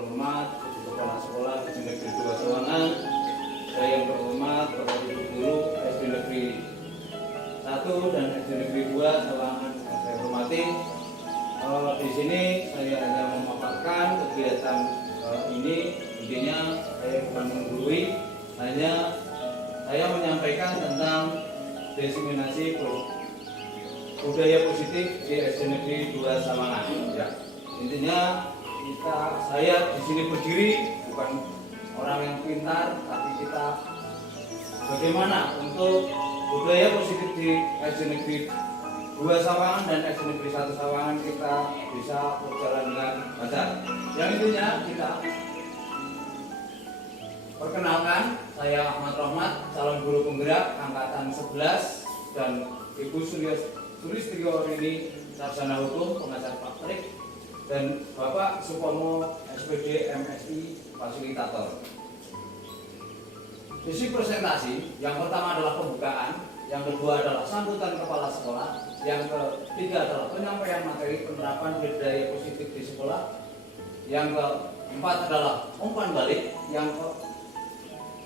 terhormat Ibu Kepala Sekolah SD Negeri 2 Sawangan, saya yang terhormat Bapak Ibu Guru SD Negeri 1 dan SD Negeri 2 Sawangan yang saya hormati. Di sini saya hanya memaparkan kegiatan ini, intinya saya bukan menggurui, hanya saya menyampaikan tentang diseminasi budaya positif di SD Negeri 2 Sawangan. Ya, intinya saya di sini berdiri bukan orang yang pintar, tapi kita bagaimana untuk budaya positif di SD Negeri 2 Sawangan dan SD Negeri 1 Sawangan kita bisa berjalan dengan lancar. Yang intinya kita perkenalkan, saya Ahmad Rahmat, calon guru penggerak angkatan 11, dan Ibu Sulistyo ini sarjana hukum, pengajar praktik, dan Bapak Supomo SPD MSI fasilitator. Sesi presentasi yang pertama adalah pembukaan, yang kedua adalah sambutan kepala sekolah, yang ketiga adalah penyampaian materi penerapan budaya positif di sekolah, yang keempat adalah umpan balik, yang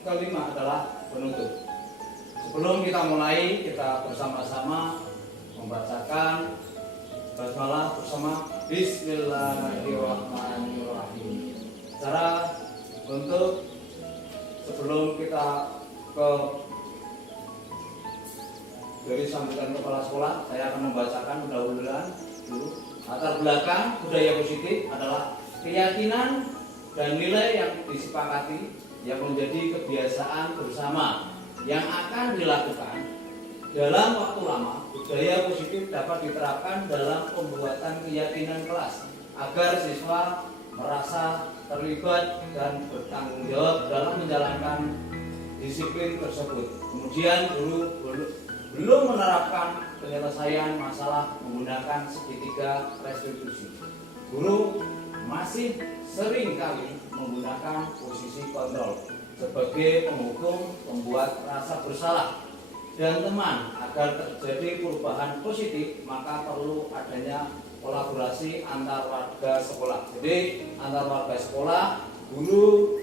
kelima adalah penutup. Sebelum kita mulai, kita bersama-sama membacakan basmalah bersama Bismillahirrahmanirrahim. Cara untuk sebelum kita ke dari sambutan kepala sekolah, saya akan membacakan mudah-mudahan dulu. Latar belakang budaya positif adalah keyakinan dan nilai yang disepakati yang menjadi kebiasaan bersama yang akan dilakukan dalam waktu lama. Budaya positif dapat diterapkan dalam pembuatan keyakinan kelas agar siswa merasa terlibat dan bertanggung jawab dalam menjalankan disiplin tersebut. Kemudian guru belum menerapkan penyelesaian masalah menggunakan segitiga restitusi. Guru masih sering kali menggunakan posisi kontrol sebagai penghukum, membuat rasa bersalah dan teman. Agar terjadi perubahan positif, maka perlu adanya kolaborasi antar warga sekolah. Jadi antar warga sekolah, guru,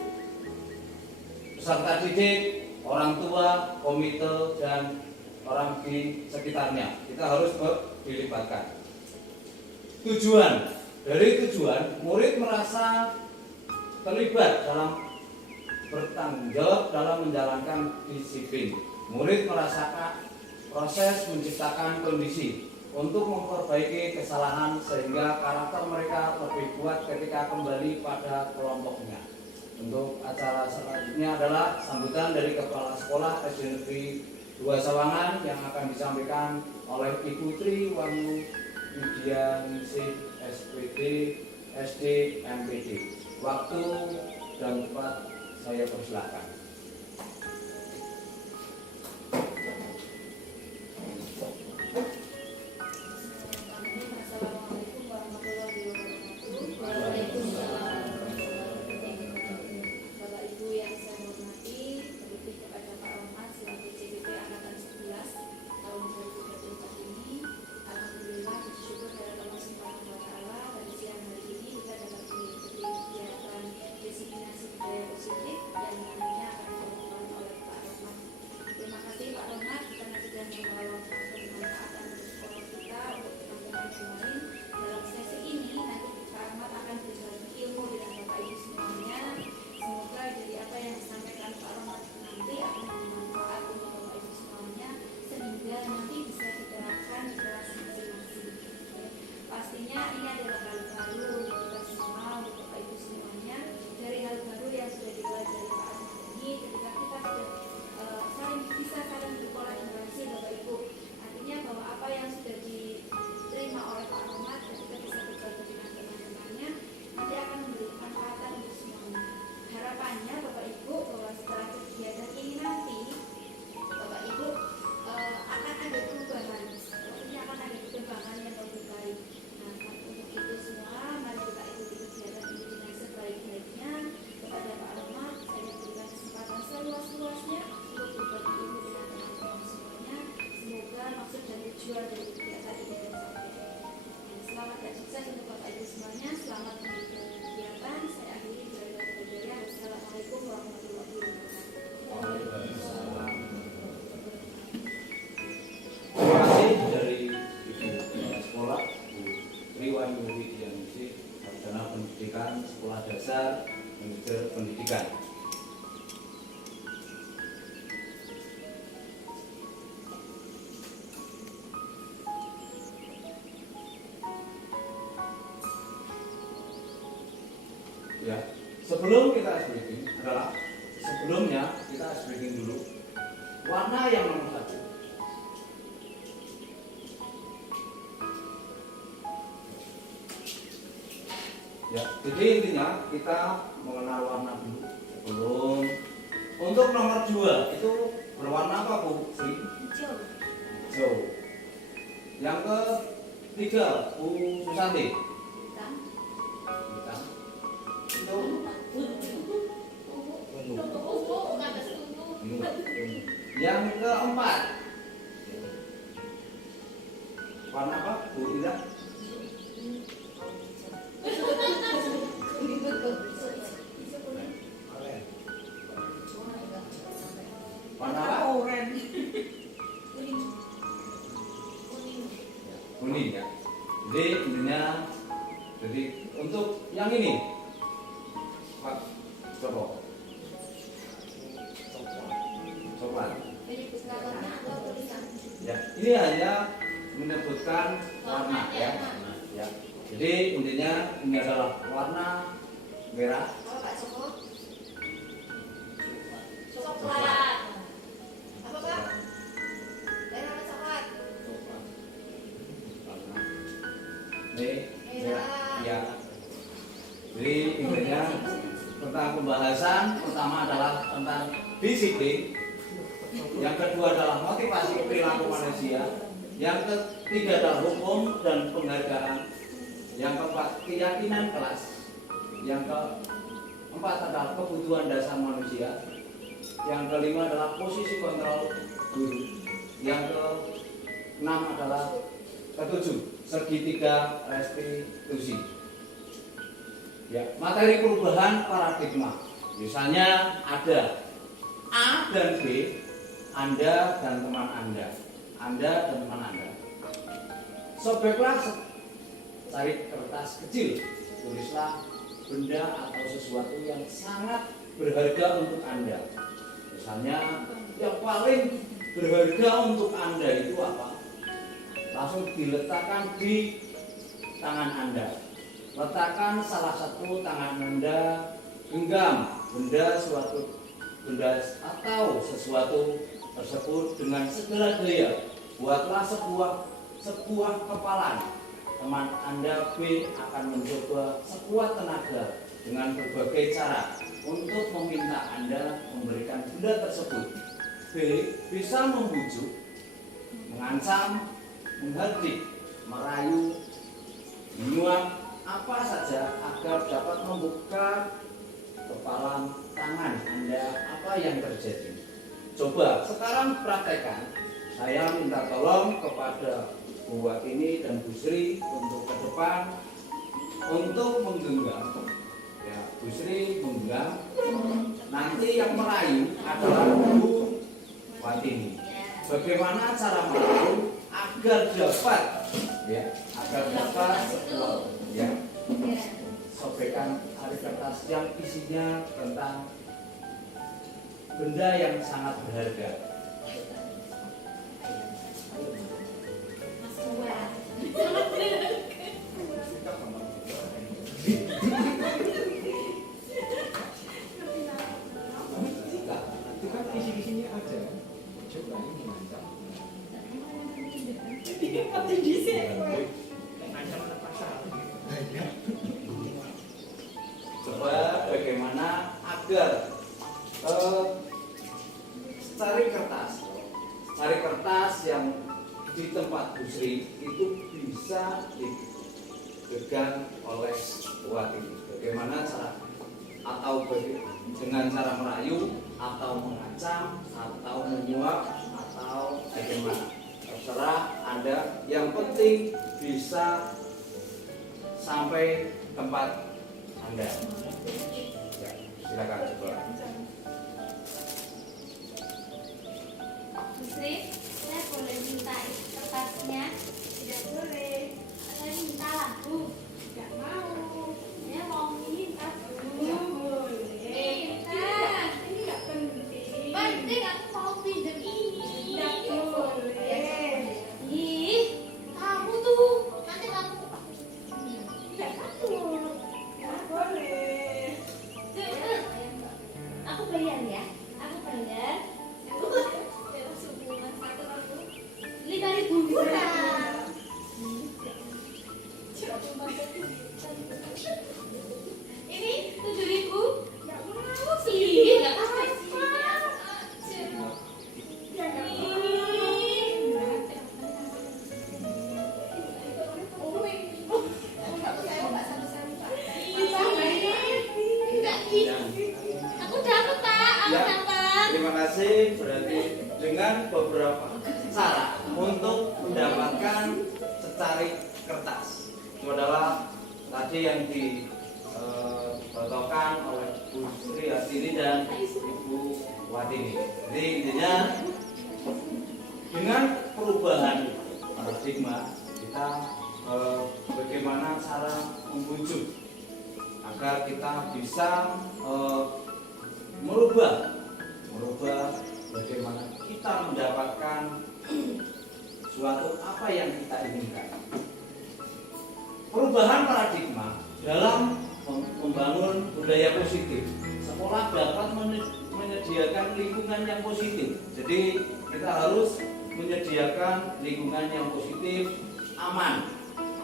peserta didik, orang tua, komite, dan orang di sekitarnya. Kita harus dilibatkan. Tujuan murid merasa terlibat dalam bertanggung jawab dalam menjalankan disiplin. Murid merasakan proses menciptakan kondisi untuk memperbaiki kesalahan sehingga karakter mereka lebih kuat ketika kembali pada kelompoknya. Untuk acara selanjutnya adalah sambutan dari Kepala Sekolah SD Negeri 2 Sawangan yang akan disampaikan oleh Ibu Tri Wangu Widianingsih SPD SD MPD. Waktu dan tempat saya persilakan. Yang namanya sebelum kita ice breaking adalah sebelumnya kita ice breaking dulu warna yang nomor 1. Ya, jadi intinya kita mengenal warna dulu sebelum. Untuk nomor 2 itu berwarna apa Bu Sri? Hijau. Hijau. Yang ketiga Bu Susanti? Hitam. Hitam. Itu ungu. Yang keempat warna apa Bu Ira? Warna apa? Kuning ya. Jadi intinya, jadi untuk yang ini Pak coba coklat. Ya, ini hanya menyebutkan warna ya. Ya. Jadi intinya ini adalah warna merah. Coklat. Apa Pak? Merah atau coklat? Ini merah. Ya. Jadi intinya tentang pembahasan pertama adalah tentang disiplin. Yang kedua adalah motivasi perilaku manusia. Yang ketiga adalah hukum dan penghargaan. Yang keempat keyakinan kelas. Yang keempat adalah kebutuhan dasar manusia. Yang kelima adalah posisi kontrol guru. Yang keenam adalah ketujuh segitiga restitusi. Ya, materi perubahan paradigma. Misalnya ada A dan B, Anda dan teman Anda. Anda dan teman Anda. Sobeklah cari kertas kecil, tulislah benda atau sesuatu yang sangat berharga untuk Anda. Misalnya yang paling berharga untuk Anda itu apa? Langsung diletakkan di tangan Anda. Letakkan salah satu tangan Anda, genggam benda atau sesuatu tersebut dengan segala daya. Buatlah sebuah kepalan. Teman Anda B akan mencoba sekuat tenaga dengan berbagai cara untuk meminta Anda memberikan benda tersebut. B bisa membujuk, mengancam, menghardik, merayu, menyuap, apa saja agar dapat membuka kepalan tangan Anda. Apa yang terjadi? Coba sekarang praktekkan. Saya minta tolong kepada Bu Watini dan Bu Sri untuk ke depan untuk menggenggam. Ya, Bu Sri menggenggam. Nanti yang merayu adalah Bu Watini. Bagaimana cara merayu agar dapat, ya, agar dapat ya, sobekan hari kertas yang isinya tentang benda yang sangat berharga. Itu kan isi-isinya ada. Coba ini mantap. Coba bagaimana agar cari kertas yang di tempat Bu Sri itu bisa dipegang oleh Watini. Bagaimana cara atau dengan cara merayu atau mengancam atau menyuap atau bagaimana, terserah Anda. Yang penting bisa sampai tempat Anda. Ya, silakan coba. Bu Sri, saya boleh minta kertasnya? Tidak boleh. Saya minta lagu. Tidak mau. Saya mau minta dulu. Tidak boleh. Minta. Ini nggak penting. Penting, aku mau pinjam ini. Tidak boleh. Ih, kamu tuh nanti kamu. Tidak takut. Tidak boleh. dengan beberapa cara untuk mendapatkan secarik kertas. Itu adalah tadi yang dicontohkan oleh Bu Sri Hartini dan Ibu Watini. Jadi intinya dengan perubahan paradigma kita bagaimana cara membujuk agar kita bisa merubah bagaimana kita mendapatkan suatu apa yang kita inginkan. Perubahan paradigma dalam membangun budaya positif, sekolah dapat menyediakan lingkungan yang positif. Jadi kita harus menyediakan lingkungan yang positif, aman,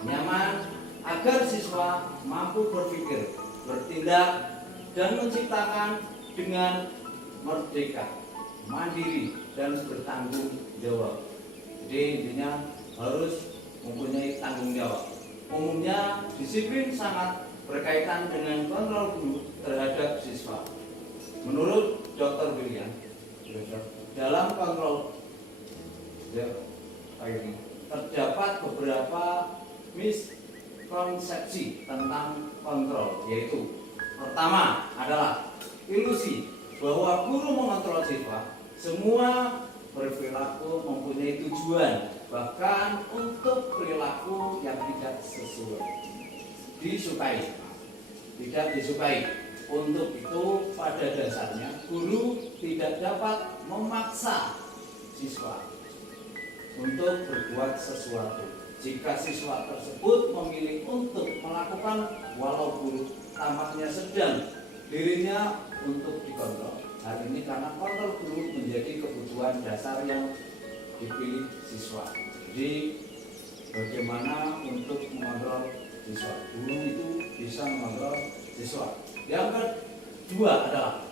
nyaman, agar siswa mampu berpikir, bertindak, dan menciptakan dengan merdeka, mandiri, dan bertanggung jawab. Jadi intinya harus mempunyai tanggung jawab. Umumnya disiplin sangat berkaitan dengan kontrol guru terhadap siswa. Menurut Dr. William, dalam kontrol terdapat beberapa miskonsepsi tentang kontrol, yaitu pertama adalah ilusi bahwa guru mengontrol siswa. Semua berperilaku mempunyai tujuan, bahkan untuk perilaku yang tidak tidak disukai. Untuk itu pada dasarnya guru tidak dapat memaksa siswa untuk berbuat sesuatu. Jika siswa tersebut memilih untuk melakukan walau guru tampaknya sedang dirinya untuk dikontrol. Hal ini karena kontrol guru menjadi kebutuhan dasar yang dipilih siswa. Jadi bagaimana untuk mengontrol siswa? Guru itu bisa mengontrol siswa. Yang kedua adalah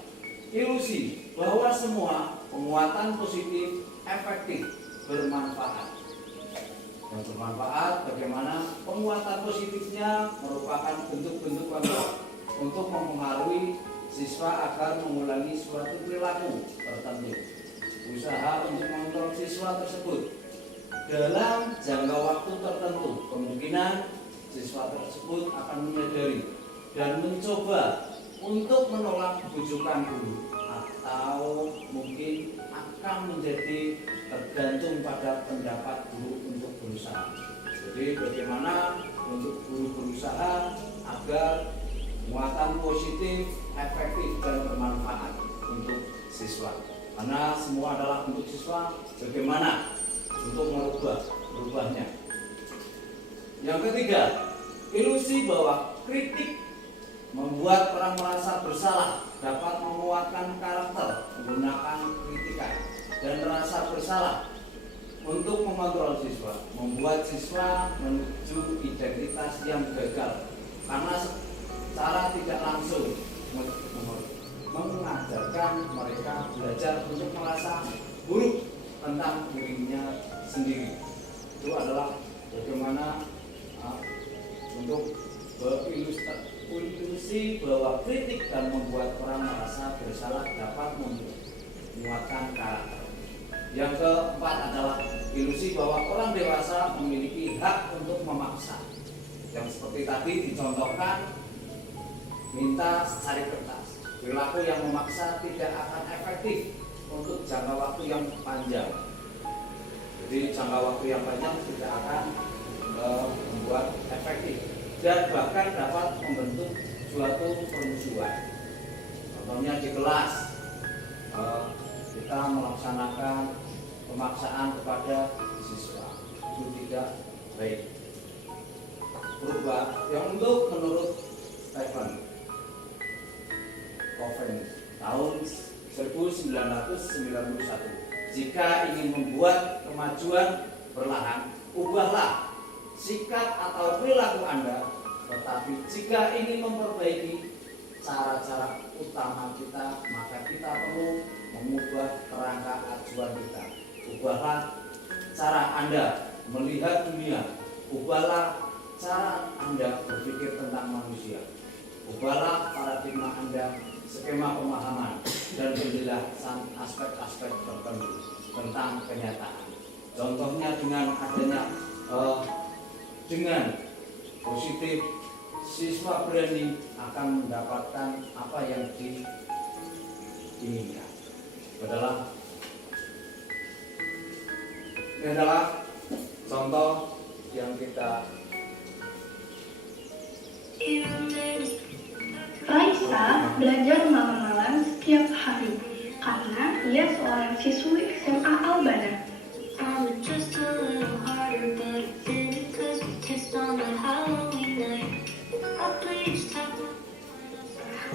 ilusi bahwa semua penguatan positif efektif bermanfaat. Yang bermanfaat bagaimana penguatan positifnya merupakan bentuk-bentuk kontrol untuk mempengaruhi siswa agar mengulangi suatu perilaku tertentu. Usaha untuk mengontrol siswa tersebut dalam jangka waktu tertentu, kemungkinan siswa tersebut akan menyadari dan mencoba untuk menolak bujukan guru, atau mungkin akan menjadi tergantung pada pendapat guru untuk berusaha. Jadi bagaimana untuk guru berusaha agar muatan positif, efektif, dan bermanfaat untuk siswa. Karena semua adalah untuk siswa, bagaimana untuk merubahnya. Yang ketiga, ilusi bahwa kritik membuat orang merasa bersalah, dapat menguatkan karakter menggunakan kritikan dan rasa bersalah untuk mengontrol siswa, membuat siswa menuju identitas yang gagal karena cara tidak langsung mengajarkan mereka belajar untuk merasa buruk tentang dirinya sendiri. Itu adalah bagaimana untuk berilusi bahwa kritik dan membuat orang merasa bersalah dapat menguatkan karakter. Yang keempat adalah ilusi bahwa orang dewasa memiliki hak untuk memaksa. Yang seperti tadi dicontohkan, minta secari kertas. Perilaku yang memaksa tidak akan efektif untuk jangka waktu yang panjang. Jadi jangka waktu yang panjang tidak akan membuat efektif dan bahkan dapat membentuk suatu permusuhan. Contohnya di kelas kita melaksanakan pemaksaan kepada siswa, itu tidak baik. Berubah yang untuk menurut Stephen Covey tahun 1991, jika ingin membuat kemajuan perlahan, ubahlah sikap atau perilaku Anda. Tetapi jika ingin memperbaiki cara-cara utama kita, maka kita perlu mengubah kerangka acuan kita. Ubahlah cara Anda melihat dunia, ubahlah cara Anda berpikir tentang manusia, ubahlah paradigma Anda, skema pemahaman, dan penjelasan aspek-aspek tertentu. tentang kenyataan. Contohnya dengan adanya dengan positif, siswa berani akan mendapatkan apa yang diinginkan. Ini adalah contoh yang kita. Raisa belajar malam-malam setiap hari karena ia seorang siswi SMA Albana.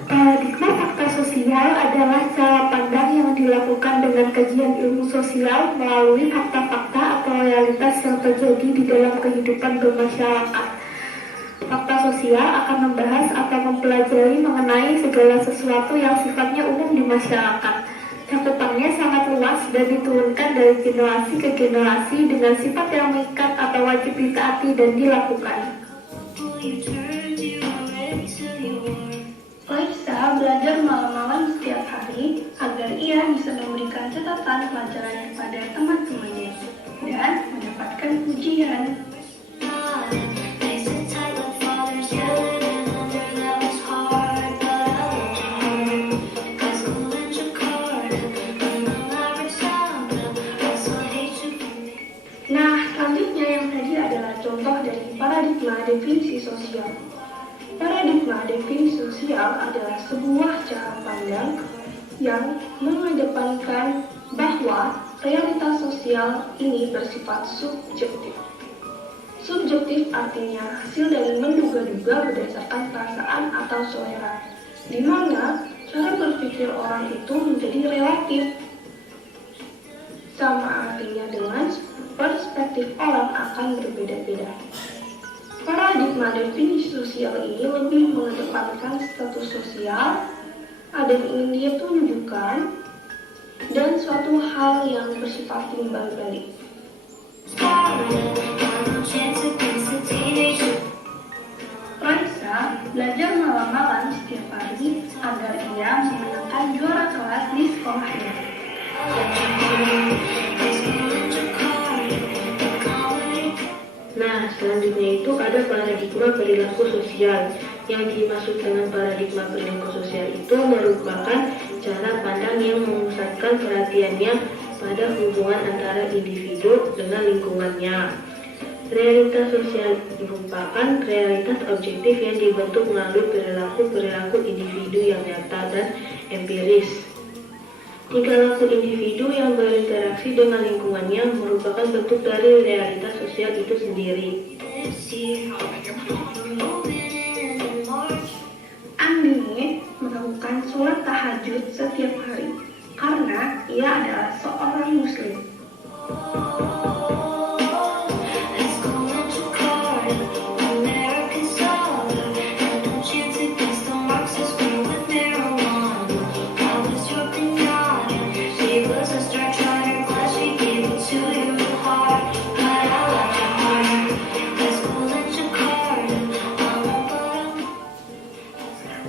Paradigma fakta sosial adalah cara pandang yang dilakukan dengan kajian ilmu sosial melalui fakta-fakta atau realitas yang terjadi di dalam kehidupan bermasyarakat. Fakta sosial akan membahas atau mempelajari mengenai segala sesuatu yang sifatnya umum di masyarakat. Cakupannya sangat luas dan diturunkan dari generasi ke generasi dengan sifat yang mengikat atau wajib ditaati dan dilakukan. Raisa belajar malam-malam setiap hari agar ia bisa memberikan catatan pelajaran kepada teman-temannya dan mendapatkan pujian. Nah, selanjutnya yang tadi adalah contoh dari paradigma definisi sosial. Paradigma definisi sosial adalah sebuah cara pandang yang mengedepankan bahwa realitas sosial ini bersifat subjektif. Subjektif artinya hasil dari menduga-duga berdasarkan perasaan atau selera, di mana cara berpikir orang itu menjadi relatif. Sama artinya dengan perspektif orang akan berbeda-beda. Paradigma definisi sosial ini lebih mengedepankan status sosial, ada yang ingin dia tunjukkan, dan suatu hal yang bersifat timbal balik. Raisa belajar malam-malam setiap hari agar ia memenangkan juara kelas di sekolahnya. Nah, selanjutnya itu ada paradigma perilaku sosial. Yang dimaksud dengan paradigma perilaku sosial itu merupakan cara pandang yang memusatkan perhatiannya pada hubungan antara individu dengan lingkungannya. Realitas sosial merupakan realitas objektif yang dibentuk melalui perilaku individu yang nyata dan empiris. Tingkah laku individu yang berinteraksi dengan lingkungannya merupakan bentuk dari realitas sosial itu sendiri. Andini melakukan sholat tahajud setiap hari karena ia adalah seorang muslim.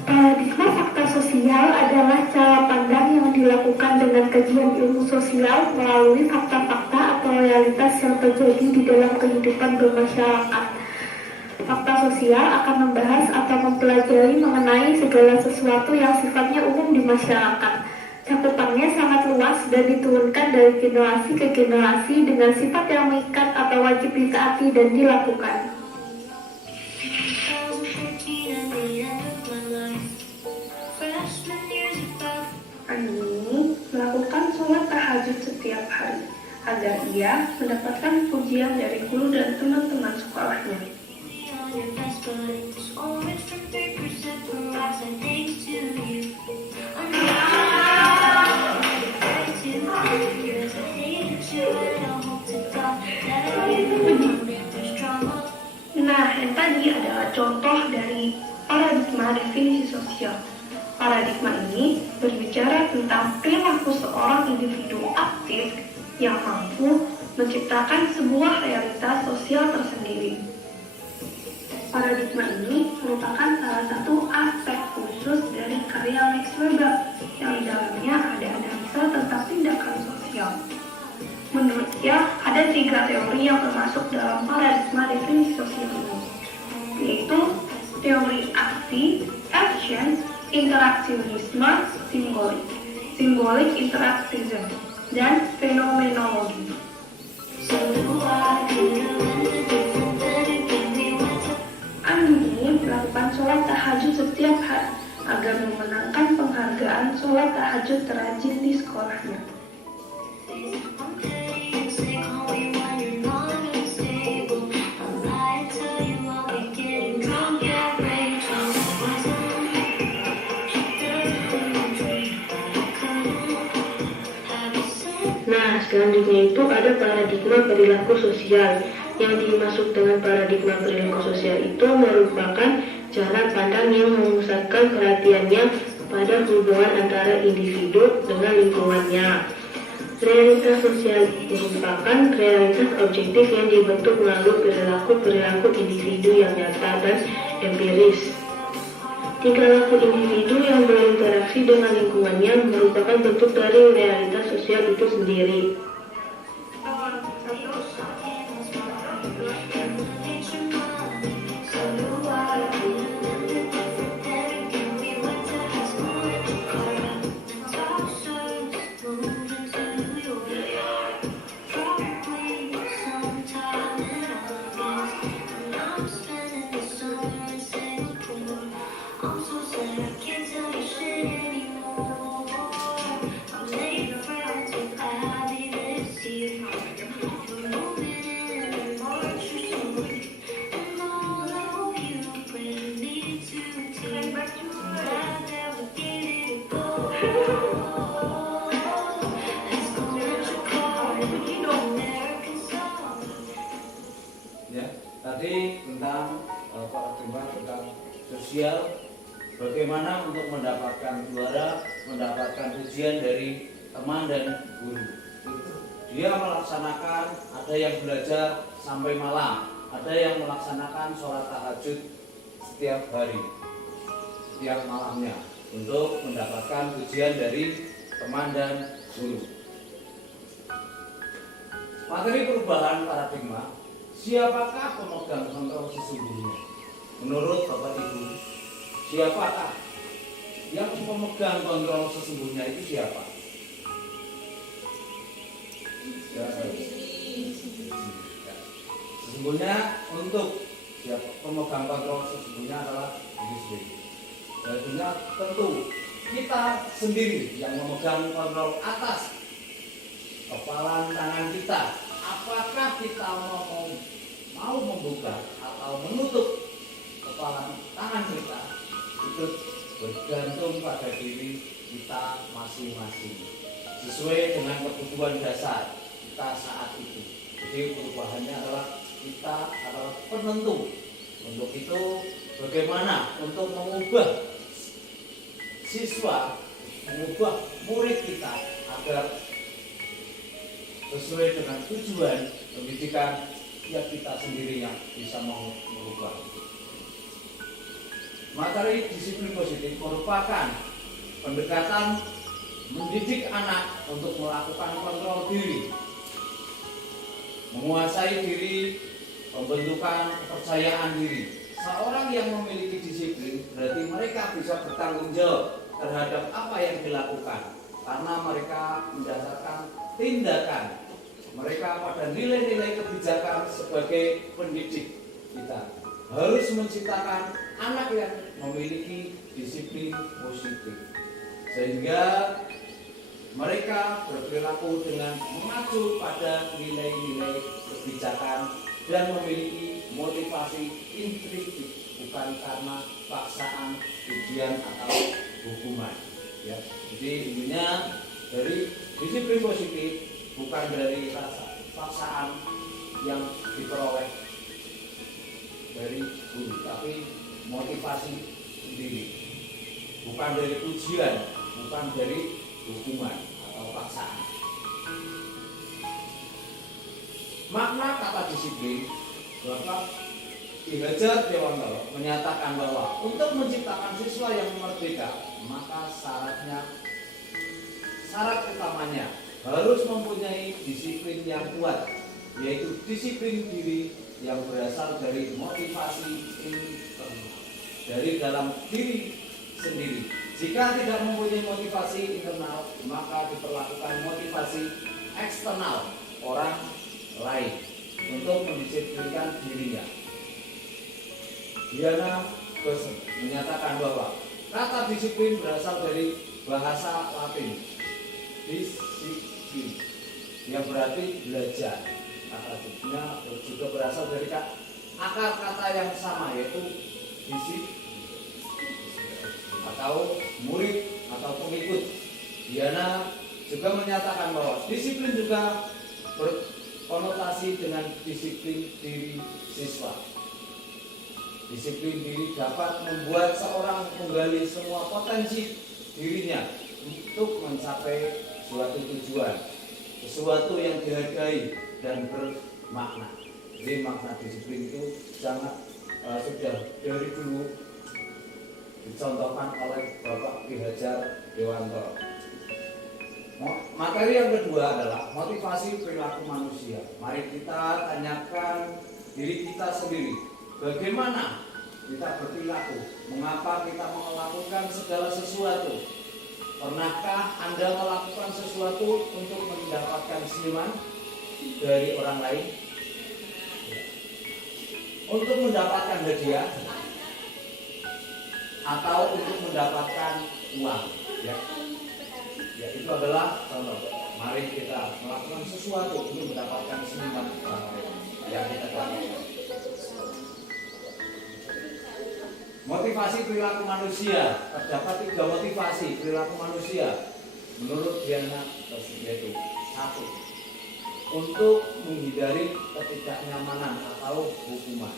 Paradigma fakta sosial adalah cara pandang yang dilakukan dengan kajian ilmu sosial melalui fakta-fakta atau realitas yang terjadi di dalam kehidupan bermasyarakat. Fakta sosial akan membahas atau mempelajari mengenai segala sesuatu yang sifatnya umum di masyarakat. Cakupannya sangat luas dan diturunkan dari generasi ke generasi dengan sifat yang mengikat atau wajib ditaati dan dilakukan. Andini melakukan sholat tahajud setiap hari agar ia mendapatkan pujian dari guru dan teman-teman sekolahnya. Nah, yang tadi adalah contoh dari paradigma definisi sosial. Paradigma ini berbicara tentang perilaku seorang individu aktif yang mampu menciptakan sebuah realitas sosial tersendiri. Paradigma ini merupakan salah satu aspek khusus dari karya Max Weber yang di dalamnya ada analisa tentang tindakan sosial. Menurut dia, ada 3 teori yang termasuk dalam paradigma definisi sosial ini, yaitu teori aksi, action, interaksionisme, simbolik interaktism, dan fenomenologi. Ani melakukan sholat tahajud setiap hari agar memenangkan penghargaan sholat tahajud terajin di sekolahnya. Nah, selanjutnya itu ada paradigma perilaku sosial. Yang dimaksud dengan paradigma perilaku sosial itu merupakan cara pandang yang memusatkan perhatiannya pada hubungan antara individu dengan lingkungannya. Realitas sosial merupakan realitas objektif yang dibentuk melalui perilaku individu yang nyata dan empiris. Tingkah laku individu yang berinteraksi dengan lingkungannya merupakan bentuk dari realitas sosial itu sendiri. Ya, tadi tentang paradigma tentang sosial, bagaimana untuk mendapatkan juara, mendapatkan pujian dari teman dan guru. Dia melaksanakan, ada yang belajar sampai malam, ada yang melaksanakan sholat tahajud setiap hari, setiap malamnya, untuk mendapatkan pujian dari teman dan guru. Materi perubahan paradigma, siapakah pemegang kontrol sesungguhnya? Menurut Bapak Ibu, siapakah yang pemegang kontrol sesungguhnya itu siapa? Sesungguhnya untuk siapa pemegang kontrol sesungguhnya adalah diri sendiri. Tentunya tentu kita sendiri yang memegang kontrol atas kepala tangan kita. Apakah kita mau membuka atau menutup kepala tangan kita, itu bergantung pada diri kita masing-masing sesuai dengan kebutuhan dasar kita saat itu. Jadi perubahannya adalah kita adalah penentu. Untuk itu bagaimana untuk mengubah siswa, mengubah murid kita agar sesuai dengan tujuan pendidikan yang kita sendiri yang bisa mengubah. Materi disiplin positif merupakan pendekatan mendidik anak untuk melakukan kontrol diri, menguasai diri, pembentukan kepercayaan diri. Seorang yang memiliki disiplin berarti mereka bisa bertanggung jawab terhadap apa yang dilakukan, karena mereka mendasarkan tindakan mereka pada nilai-nilai kebijakan sebagai pendidik. Kita harus menciptakan anak yang memiliki disiplin positif, sehingga mereka berperilaku dengan mengacu pada nilai-nilai kebijakan dan memiliki motivasi intrinsik, bukan karena paksaan, ujian atau hukuman. Ya, jadi intinya dari disiplin positif bukan dari rasa paksaan yang diperoleh dari guru, tapi motivasi sendiri, bukan dari ujian, bukan dari hukuman atau paksaan. Makna kata disiplin, Bapak Ki Hajar Dewantara menyatakan bahwa untuk menciptakan siswa yang merdeka, maka syarat utamanya harus mempunyai disiplin disiplin yang kuat, yaitu disiplin diri yang berasal dari motivasi internal, dari dalam diri sendiri. Jika tidak mempunyai motivasi internal, maka diperlakukan motivasi eksternal orang lain untuk mendisiplinkan dirinya. Diana Gosen menyatakan bahwa kata disiplin berasal dari bahasa Latin disiplin, yang berarti belajar. Kata disiplin juga berasal dari akar kata yang sama, yaitu disiplin atau murid atau pengikut. Diana juga menyatakan bahwa disiplin juga berkonotasi dengan disiplin diri siswa. Disiplin diri dapat membuat seorang menggali semua potensi dirinya untuk mencapai suatu tujuan, sesuatu yang dihargai dan bermakna. Jadi makna disiplin itu sangat sudah dari dulu dicontohkan oleh Bapak Ki Hajar Dewantoro. Materi yang kedua adalah motivasi perilaku manusia. Mari kita tanyakan diri kita sendiri, bagaimana kita berperilaku, mengapa kita melakukan segala sesuatu. Pernahkah Anda melakukan sesuatu untuk mendapatkan senyuman dari orang lain? Untuk mendapatkan hadiah? Atau untuk mendapatkan uang? Ya, itu adalah contoh. Mari kita melakukan sesuatu untuk mendapatkan senyuman yang kita dapatkan. Motivasi perilaku manusia, terdapat 3 motivasi perilaku manusia menurut Diana, yaitu 1. Untuk menghindari ketidaknyamanan atau hukuman.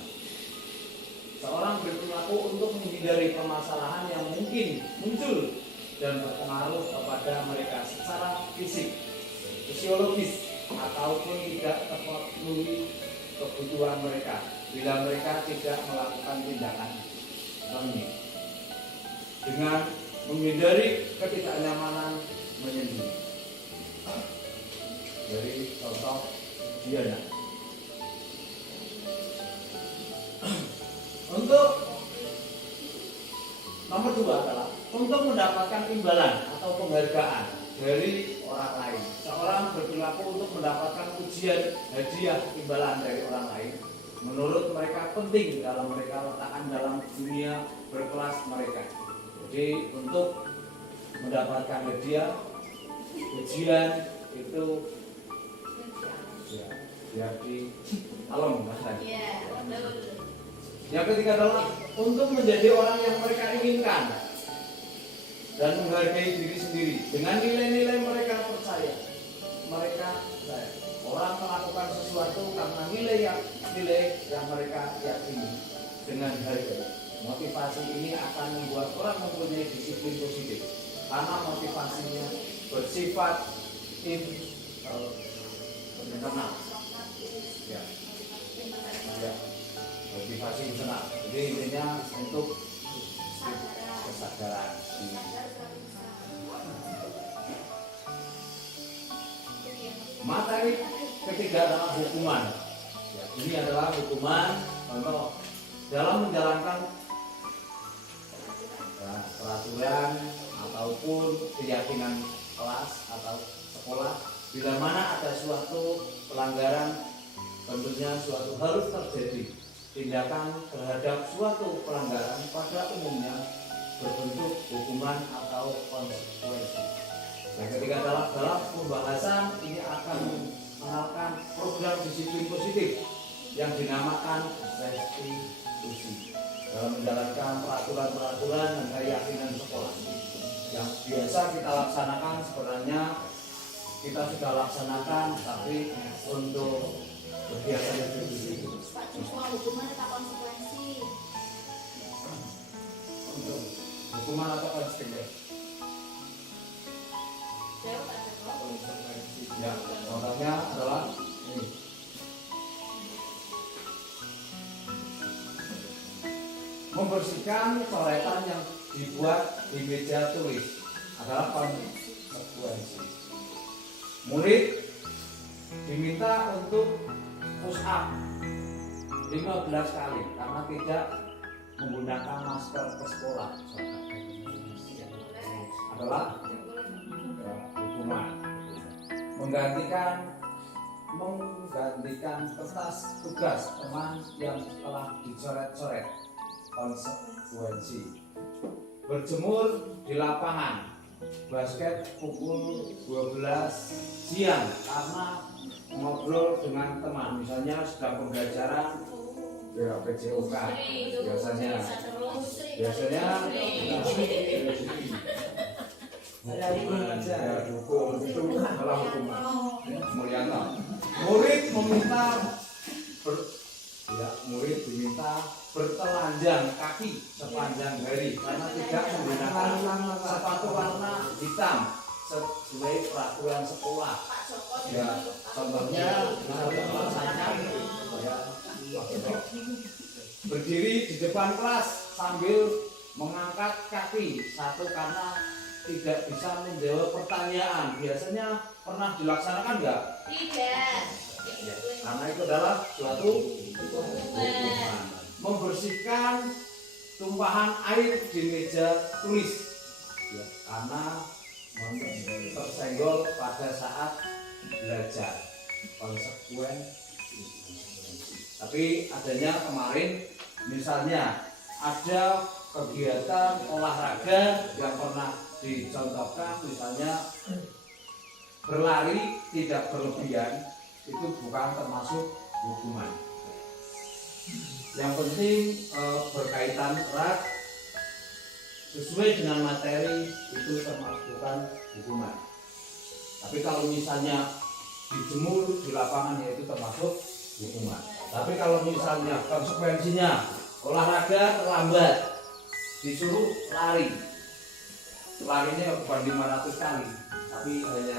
Seorang berperilaku untuk menghindari permasalahan yang mungkin muncul dan berpengaruh kepada mereka secara fisik, fisiologis, ataupun tidak terpenuhi kebutuhan mereka bila mereka tidak melakukan tindakan ini. Dengan menghindari ketidaknyamanan menyendiri. Dari contoh Diana. Untuk nomor 2 adalah untuk mendapatkan imbalan atau penghargaan dari orang lain. Seorang berperilaku untuk mendapatkan pujian, hadiah, imbalan dari orang lain. Menurut mereka penting dalam mereka letakkan dalam dunia berkelas mereka. Jadi untuk mendapatkan hadiah, pujian itu ya di alam bahasanya. Yang ketiga adalah untuk menjadi orang yang mereka inginkan dan menghargai diri sendiri dengan nilai-nilai mereka percaya. Orang melakukan sesuatu karena nilai yang mereka yakini dengan harga. Motivasi ini akan membuat orang mempunyai disiplin positif karena motivasinya bersifat internal. Ya. Motivasi internal. Jadi intinya untuk kesadaran diri. Materi ketiga adalah hukuman. Ya, ini adalah hukuman contoh dalam menjalankan peraturan ataupun keyakinan kelas atau sekolah. Bila mana ada suatu pelanggaran, tentunya suatu harus terjadi tindakan terhadap suatu pelanggaran pada umumnya berbentuk hukuman atau konsekuensi. Yang ketiga adalah dalam pembahasan ini akan mengenalkan program disiplin positif yang dinamakan restitusi dalam menjalankan peraturan-peraturan dan keyakinan sekolah yang biasa kita laksanakan. Sebenarnya kita sudah laksanakan, tapi untuk berbiasanya itu cuma hukuman atau konsekuensi? untuk hukuman atau konsekuensi. Ya, contohnya adalah ini. Membersihkan coretan yang dibuat di meja tulis adalah konsekuensi. Murid diminta untuk push up 15 kali karena tidak menggunakan masker ke sekolah adalah hukuman. Menggantikan kertas tugas teman yang telah dicoret-coret, konsekuensi. Berjemur di lapangan basket pukul 12 siang karena ngobrol dengan teman, misalnya sedang pembelajaran ya PJOK biasanya ya dukung itu adalah hukuman. Mulyana murid diminta bertelanjang kaki sepanjang hari karena tidak menggunakan sepatu warna hitam sesuai peraturan sekolah. Ya, contohnya melaksanakan ya, berdiri di depan kelas sambil mengangkat kaki satu karena tidak bisa menjawab pertanyaan. Biasanya pernah dilaksanakan enggak? Tidak. Ya, karena itu adalah suatu hukuman. Membersihkan tumpahan air di meja tulis ya, karena tersenggol pada saat belajar, konsekuen. Tapi adanya kemarin misalnya ada kegiatan olahraga yang pernah dicontohkan, misalnya berlari tidak berlebihan, itu bukan termasuk hukuman. Yang penting berkaitan erat sesuai dengan materi itu termasuk hukuman. Tapi kalau misalnya dijemur di lapangan ya itu termasuk hukuman. Tapi kalau misalnya konsekuensinya olahraga terlambat disuruh lari, larinya bukan 500 kali tapi hanya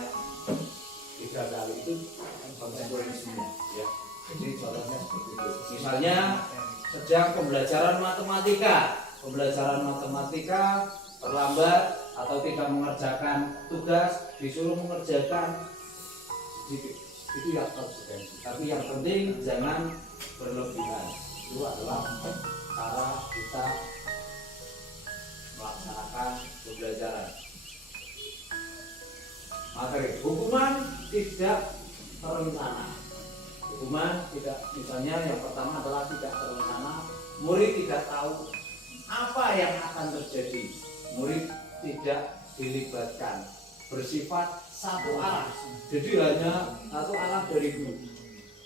3 kali, itu konsekuensinya ya. Jadi contohnya seperti itu. Misalnya sedang pembelajaran matematika terlambat atau tidak mengerjakan tugas, disuruh mengerjakan sedikit, itu ya konsekuensi. Tapi yang penting jangan berlebihan. Itu adalah cara kita melaksanakan pembelajaran. Materi hukuman tidak terencana. Hukuman tidak, misalnya yang pertama adalah tidak terencana. Murid tidak tahu apa yang akan terjadi. Murid tidak dilibatkan. Bersifat satu arah. Jadi hanya satu arah dari guru.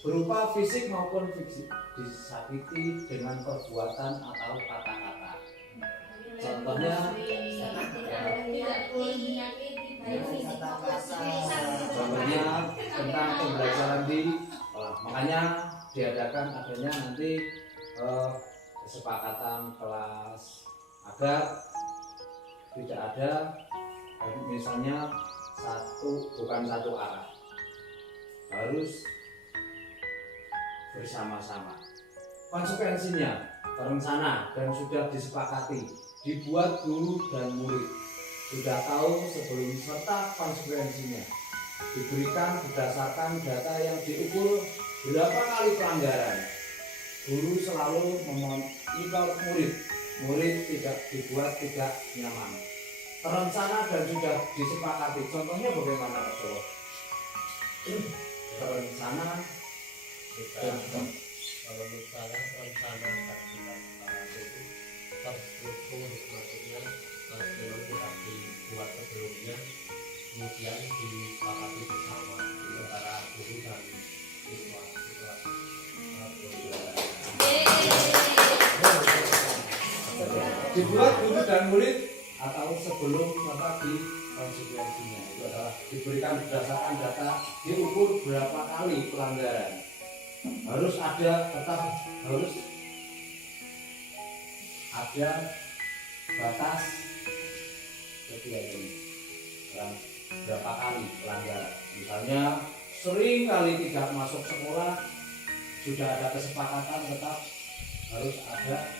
Berupa fisik maupun fisik, disakiti dengan perbuatan atau kata-kata. Contohnya tentang pembelajaran di sekolah. Makanya diadakan adanya nanti kesepakatan kelas agar tidak ada misalnya bukan satu arah, harus bersama-sama. Konsekuensinya terencana dan sudah disepakati, dibuat guru dan murid sudah tahu sebelum serta konsekuensinya, diberikan berdasarkan data yang diukur berapa kali pelanggaran. Guru selalu memonitor murid tidak dibuat tidak nyaman. Terencana dan sudah disepakati. Contohnya bagaimana Pak Jawa? Terencana kalau menurut saya rencana dan kita itu terstruktur, maksudnya memang tidak dibuat sebelumnya, kemudian disepakati bersama antara guru dan siswa. Dibuat guru dan murid atau sebelum serta di konsekuensinya, itu adalah diberikan berdasarkan data, diukur berapa kali pelanggaran. Harus ada batas dan berapa kali pelanggaran. Misalnya sering kali tidak masuk sekolah, sudah ada kesepakatan tetap harus ada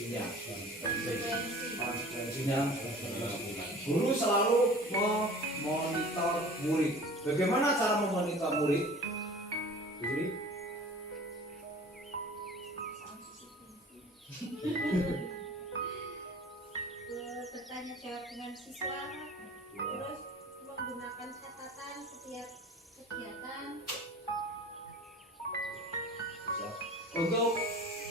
konsekuensinya. Konsekuensinya, guru selalu memonitor murid. Bagaimana cara memonitor murid? Jadi, bertanya jawab dengan siswa, terus menggunakan catatan setiap kegiatan. untuk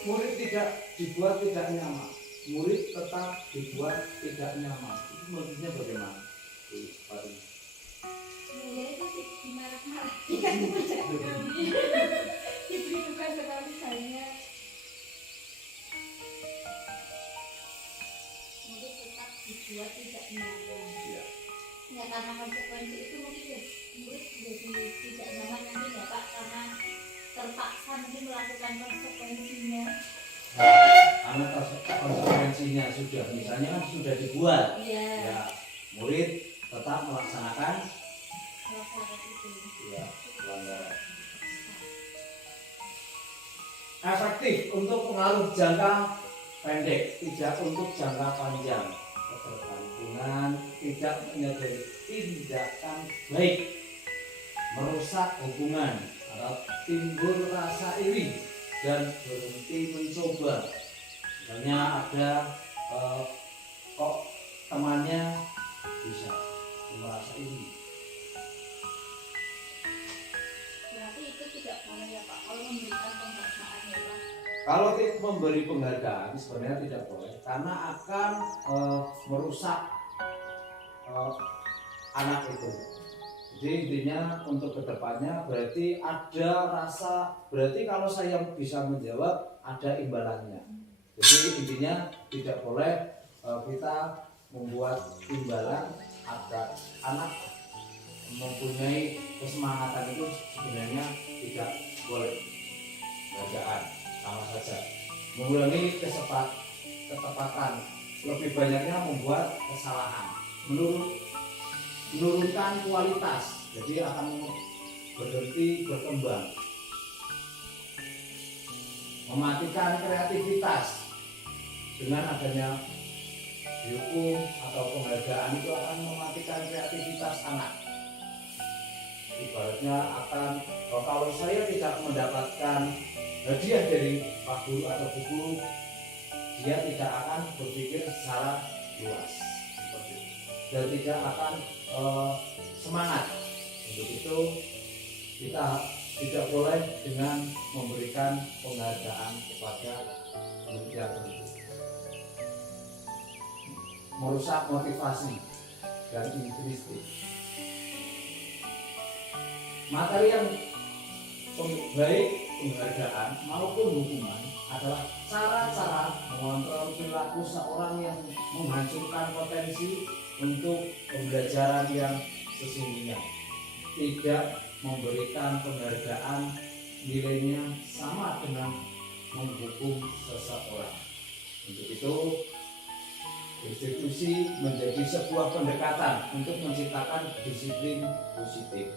murid tidak dibuat tidak nyaman, murid tetap dibuat tidak nyaman. Itu maksudnya bagaimana? Ya itu sih dimarah-marahin kan kami. Diberi tugas terlalu banyak. Murid tetap dibuat tidak nyaman. Ya. Ya karena konsekuensi itu mungkin ya, murid jadi tidak nyaman nanti ya Pak, karena terpaksa mungkin melakukan konsekuensinya. Karena konsekuensinya sudah, misalnya kan sudah dibuat, Iya. ya murid tetap melaksanakan Melakukan itu. ya pelanggaran. Efektif untuk pengaruh jangka pendek, tidak untuk jangka panjang. Ketergantungan tidak menyadari tindakan baik, merusak hubungan, atau timbul rasa iri dan berhenti mencoba. Misalnya ada kok temannya bisa merasa iri. Berarti itu tidak boleh ya Pak, kalau memberikan penghargaan ya Pak. Kalau memberi penghargaan sebenarnya tidak boleh karena akan merusak anak itu. Jadi intinya untuk kedepannya berarti ada rasa, berarti kalau saya bisa menjawab ada imbalannya. Jadi intinya tidak boleh kita membuat imbalan agar anak mempunyai kesemangatan itu sebenarnya tidak boleh. Penghargaan sama saja mengurangi ketepatan, lebih banyaknya membuat kesalahan, menurunkan kualitas, jadi akan berhenti berkembang, mematikan kreativitas. Dengan adanya dihukum atau penghargaan itu akan mematikan kreativitas anak. Ibaratnya akan, kalau saya tidak mendapatkan hadiah dari Pak Guru atau Bu Guru, dia tidak akan berpikir secara luas dan tidak akan semangat. Untuk itu kita tidak boleh dengan memberikan penghargaan kepada murid yang merusak motivasi dan intrinsik. Materi yang baik penghargaan maupun hukuman adalah cara-cara mengontrol perilaku seorang yang menghancurkan potensi untuk pembelajaran yang sesungguhnya. Tidak memberikan penghargaan nilainya sama dengan menghukum seseorang. Untuk itu institusi menjadi sebuah pendekatan untuk menciptakan disiplin positif.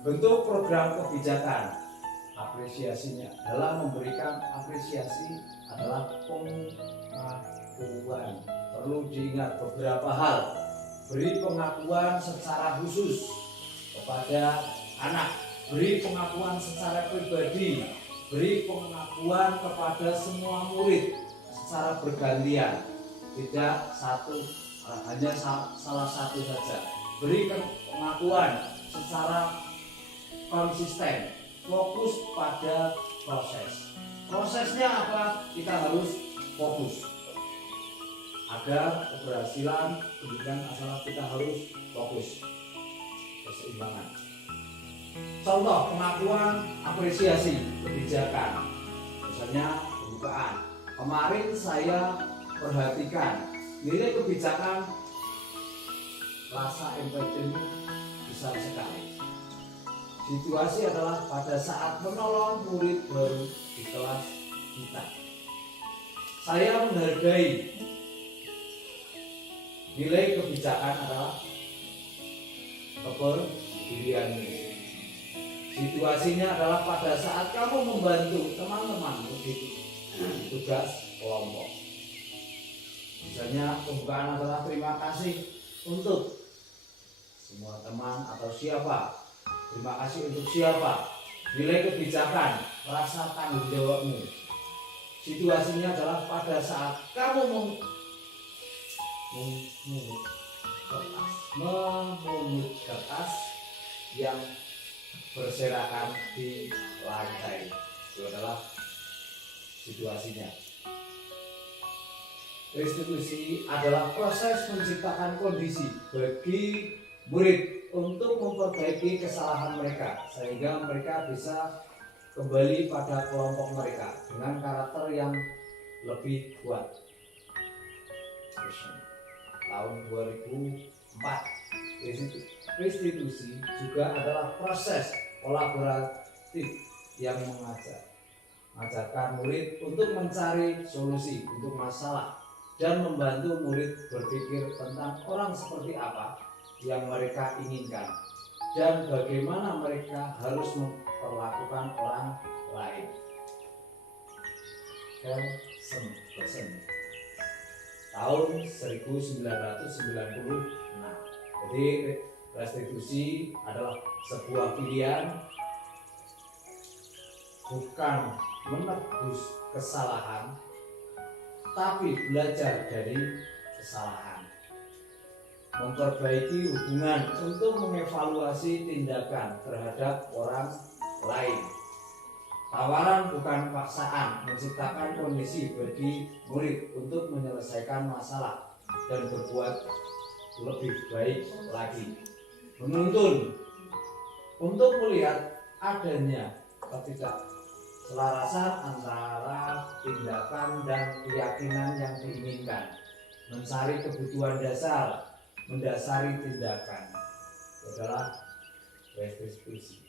Bentuk program kebijakan apresiasinya dalam memberikan apresiasi adalah pengakuan. Perlu diingat beberapa hal. Beri pengakuan secara khusus kepada anak, beri pengakuan secara pribadi, beri pengakuan kepada semua murid secara bergantian, tidak hanya salah satu saja. Beri pengakuan secara konsisten, fokus pada proses. Prosesnya apa? Kita harus fokus. Agar keberhasilan pendidikan adalah kita harus fokus, keseimbangan. Contoh pengakuan apresiasi kebijakan, misalnya pembukaan. Kemarin saya perhatikan nilai kebijakan rasa empati besar sekali. Situasi adalah pada saat menolong murid baru di kelas kita. Saya menghargai nilai kebijakan adalah kepedulianmu. Situasinya adalah pada saat kamu membantu teman-temanmu di tugas kelompok. Misalnya pembukaan adalah terima kasih untuk semua teman atau siapa. Terima kasih untuk siapa. Nilai kebijakan, rasa tanggung jawabmu. Situasinya adalah pada saat kamu memungut kertas yang berserakan di lantai. Itu adalah situasinya. Restitusi adalah proses menciptakan kondisi bagi murid untuk memperbaiki kesalahan mereka sehingga mereka bisa kembali pada kelompok mereka dengan karakter yang lebih kuat. Tahun 2004, restitusi juga adalah proses kolaboratif yang mengajarkan murid untuk mencari solusi untuk masalah dan membantu murid berpikir tentang orang seperti apa yang mereka inginkan dan bagaimana mereka harus memperlakukan orang lain. Kelsen tahun 1996. Jadi restitusi adalah sebuah pilihan bukan menebus kesalahan tapi belajar dari kesalahan, memperbaiki hubungan untuk mengevaluasi tindakan terhadap orang lain. Tawaran bukan paksaan, menciptakan kondisi bagi murid untuk menyelesaikan masalah dan berbuat lebih baik lagi. Menuntun untuk melihat adanya ketidakselarasan antara tindakan dan keyakinan yang diinginkan, mencari kebutuhan dasar, mendasari tindakan. Itu adalah restitusi.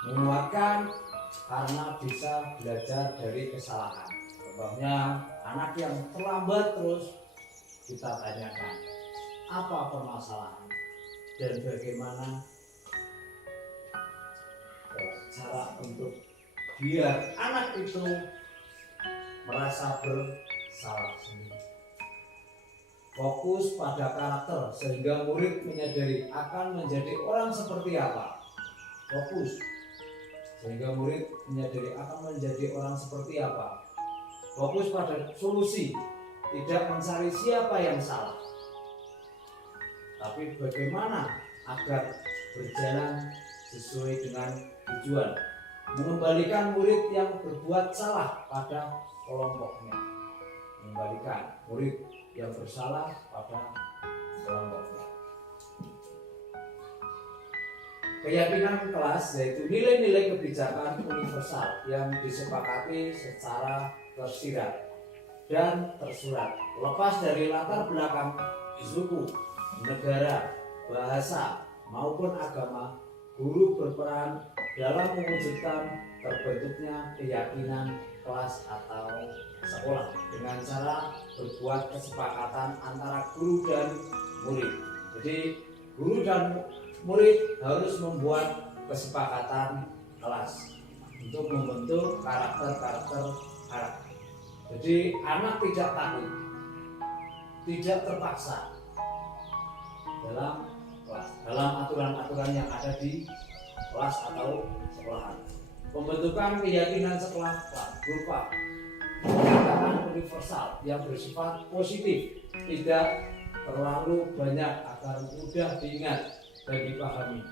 Menguatkan karena bisa belajar dari kesalahan. Contohnya anak yang terlambat terus kita tanyakan apa permasalahan dan bagaimana cara untuk biar anak itu merasa bersalah sendiri. Fokus pada karakter sehingga murid menyadari akan menjadi orang seperti apa. Fokus sehingga murid menyadari akan menjadi orang seperti apa. Fokus pada solusi, tidak mencari siapa yang salah, tapi bagaimana agar berjalan sesuai dengan tujuan. Mengembalikan murid yang berbuat salah pada kelompoknya. Mengembalikan murid yang bersalah pada kelompoknya. Keyakinan kelas yaitu nilai-nilai kebijakan universal yang disepakati secara tersirat dan tersurat, lepas dari latar belakang suku, negara, bahasa maupun agama. Guru berperan dalam mewujudkan terbentuknya keyakinan kelas atau sekolah dengan cara berbuat kesepakatan antara guru dan murid. Jadi guru dan murid harus membuat kesepakatan kelas untuk membentuk karakter-karakter anak. Jadi anak tidak takut, tidak terpaksa dalam kelas, dalam aturan-aturan yang ada di kelas atau sekolahan. Pembentukan keyakinan sekolah berupa keyakinan universal yang bersifat positif, tidak terlalu banyak agar mudah diingat dan dipahami.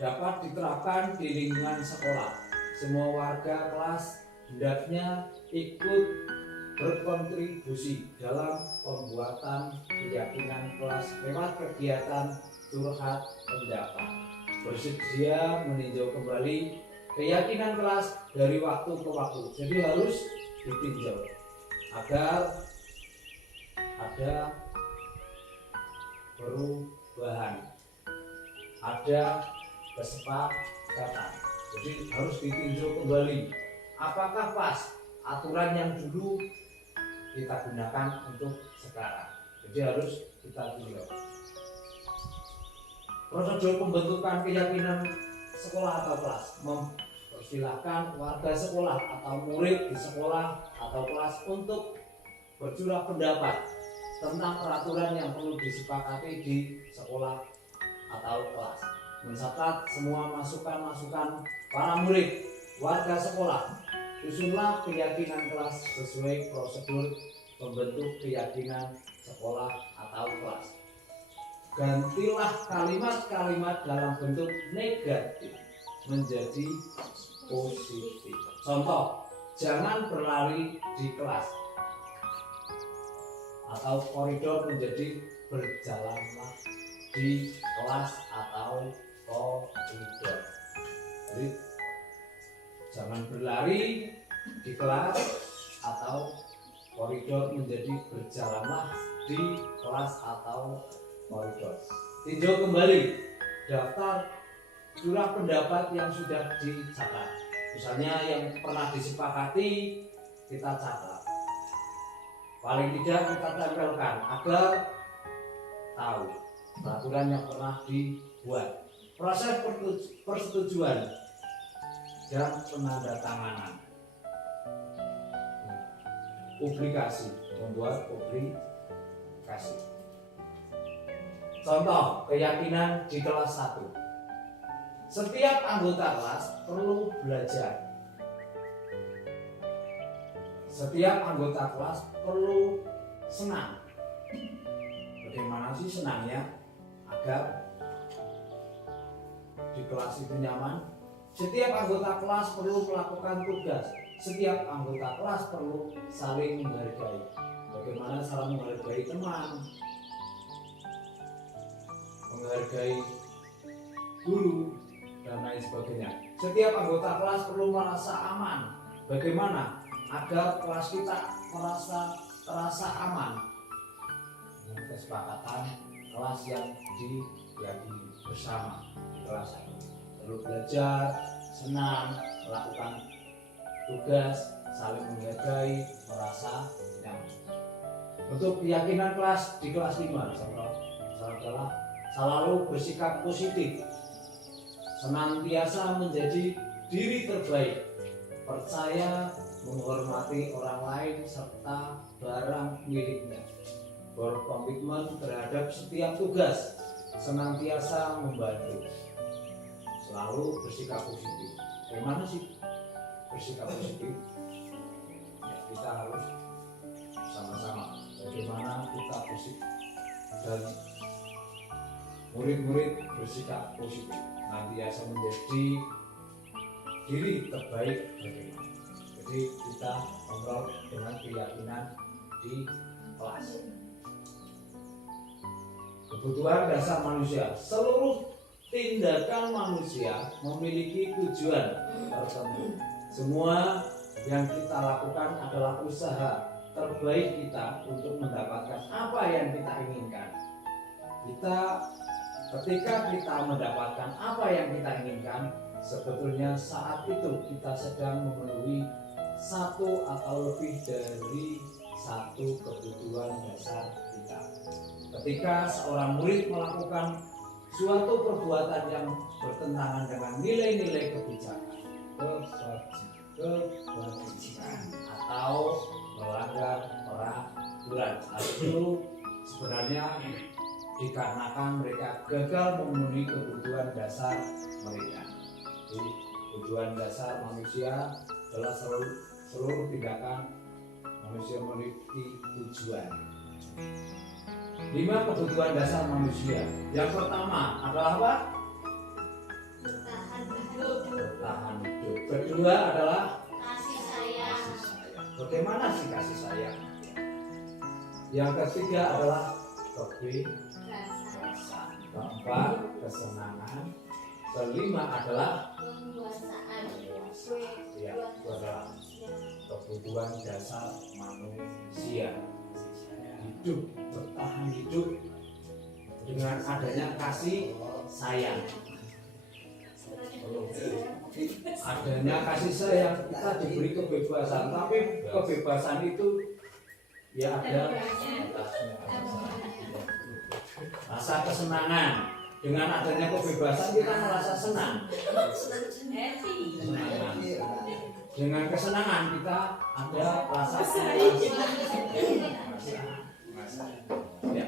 Dapat diterapkan di lingkungan sekolah. Semua warga kelas hendaknya ikut berkontribusi dalam pembuatan keyakinan kelas lewat kegiatan curhat pendapat. Bersedia meninjau kembali keyakinan kelas dari waktu ke waktu. Jadi harus ditinjau agar ada perubahan, ada kesepakatan. Jadi harus ditinjau kembali apakah pas aturan yang dulu kita gunakan untuk sekarang. Jadi harus kita tinjau. Prosedur pembentukan keyakinan sekolah atau kelas, mempersilahkan warga sekolah atau murid di sekolah atau kelas untuk bercurah pendapat tentang peraturan yang perlu disepakati di sekolah atau kelas. Mencatat semua masukan-masukan para murid, warga sekolah. Susunlah keyakinan kelas sesuai prosedur pembentuk keyakinan sekolah atau kelas. Gantilah kalimat-kalimat dalam bentuk negatif menjadi positif. Contoh, jangan berlari di kelas, atau koridor menjadi berjalanlah di kelas atau koridor. Jadi jangan berlari di kelas atau koridor menjadi berjalanlah di kelas atau koridor. Tinjau kembali daftar curah pendapat yang sudah dicatat. Misalnya yang pernah disepakati kita catat. Paling tidak kita tempelkan agar tahu peraturan yang pernah dibuat. Proses persetujuan dan penandatanganan. Publikasi, membuat publikasi. Contoh keyakinan di kelas 1. Setiap anggota kelas perlu belajar. Setiap anggota kelas perlu senang. Bagaimana sih senangnya agar di kelas itu nyaman? Setiap anggota kelas perlu melakukan tugas. Setiap anggota kelas perlu saling menghargai. Bagaimana saling menghargai teman, menghargai guru, dan lain sebagainya. Setiap anggota kelas perlu merasa aman. Bagaimana agar kelas kita terasa aman? Dengan kesepakatan kelas yang diyakini bersama di kelas ini. Perlu belajar, senang, melakukan tugas, saling menghargai, merasa nyaman. Untuk keyakinan kelas di kelas 5 adalah selalu bersikap positif, senantiasa menjadi diri terbaik, percaya menghormati orang lain serta barang miliknya, berkomitmen terhadap setiap tugas, senantiasa membantu, selalu bersikap positif. Bagaimana sih bersikap positif? Ya, kita harus sama-sama bagaimana kita positif dan murid-murid bersikap positif, senantiasa menjadi diri terbaik bagaimana. Jadi kita ngobrol dengan keyakinan di kelas. Kebutuhan dasar manusia. Seluruh tindakan manusia memiliki tujuan tertentu. Semua yang kita lakukan adalah usaha terbaik kita untuk mendapatkan apa yang kita inginkan. Ketika kita mendapatkan apa yang kita inginkan, sebetulnya saat itu kita sedang memenuhi satu atau lebih dari satu kebutuhan dasar kita. Ketika seorang murid melakukan suatu perbuatan yang bertentangan dengan nilai-nilai kebijakan, atau melanggar peraturan, itu sebenarnya dikarenakan mereka gagal memenuhi kebutuhan dasar mereka. Jadi tujuan dasar manusia adalah seluruh tindakan manusia memiliki tujuan. 5 kebutuhan dasar manusia. Yang pertama adalah apa? Bertahan hidup. Kedua adalah Kasih sayang. bagaimana sih kasih sayang? Yang ketiga adalah kebebasan. Keempat, kesenangan. Kelima adalah Penguasaan. ya, itu adalah kebutuhan dasar manusia. Hidup, bertahan hidup dengan adanya kasih sayang. Adanya kasih sayang kita diberi kebebasan, tapi kebebasan itu ya ada batasnya. Rasa kesenangan Dengan adanya kebebasan kita merasa senang. Happy. Senang. Dengan kesenangan kita ada rasa ya.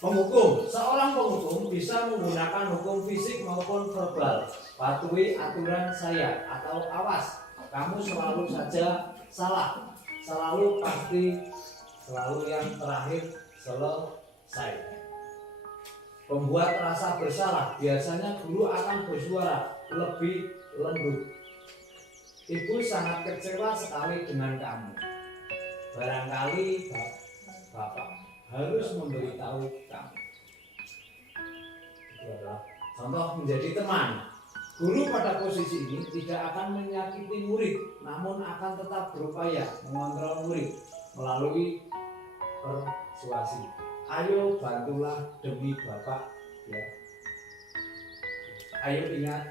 Penghukum, seorang penghukum bisa menggunakan hukum fisik maupun verbal. Patuhi aturan saya atau awas, kamu selalu saja salah, selalu pasti, selalu yang terakhir selesai. Pembuat rasa bersalah, biasanya guru akan bersuara lebih lembut. Ibu sangat kecewa sekali dengan kamu. Barangkali Bapak harus memberitahu kamu. Itu adalah contoh menjadi teman. Guru pada posisi ini tidak akan menyakiti murid, namun akan tetap berupaya mengontrol murid melalui persuasi. Ayo bantulah demi Bapak ya. Ayo ingat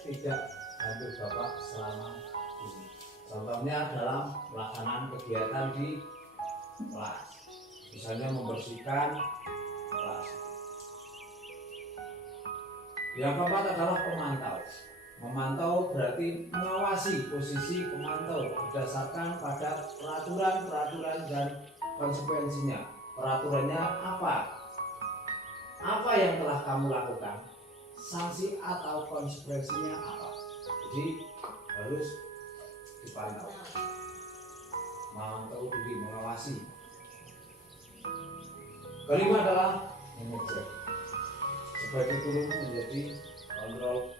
tidak bantu Bapak selama ini. Contohnya dalam pelaksanaan kegiatan di kelas, misalnya membersihkan kelas. Yang keempat adalah pemantau. Memantau berarti mengawasi posisi pemantau berdasarkan pada peraturan dan konsekuensinya. Peraturannya apa? Apa yang telah kamu lakukan? Sanksi atau konsekuensinya apa? Jadi harus dipantau, memantau diri, mengawasi. Kelima adalah manajer. Sebagai guru menjadi kontrol,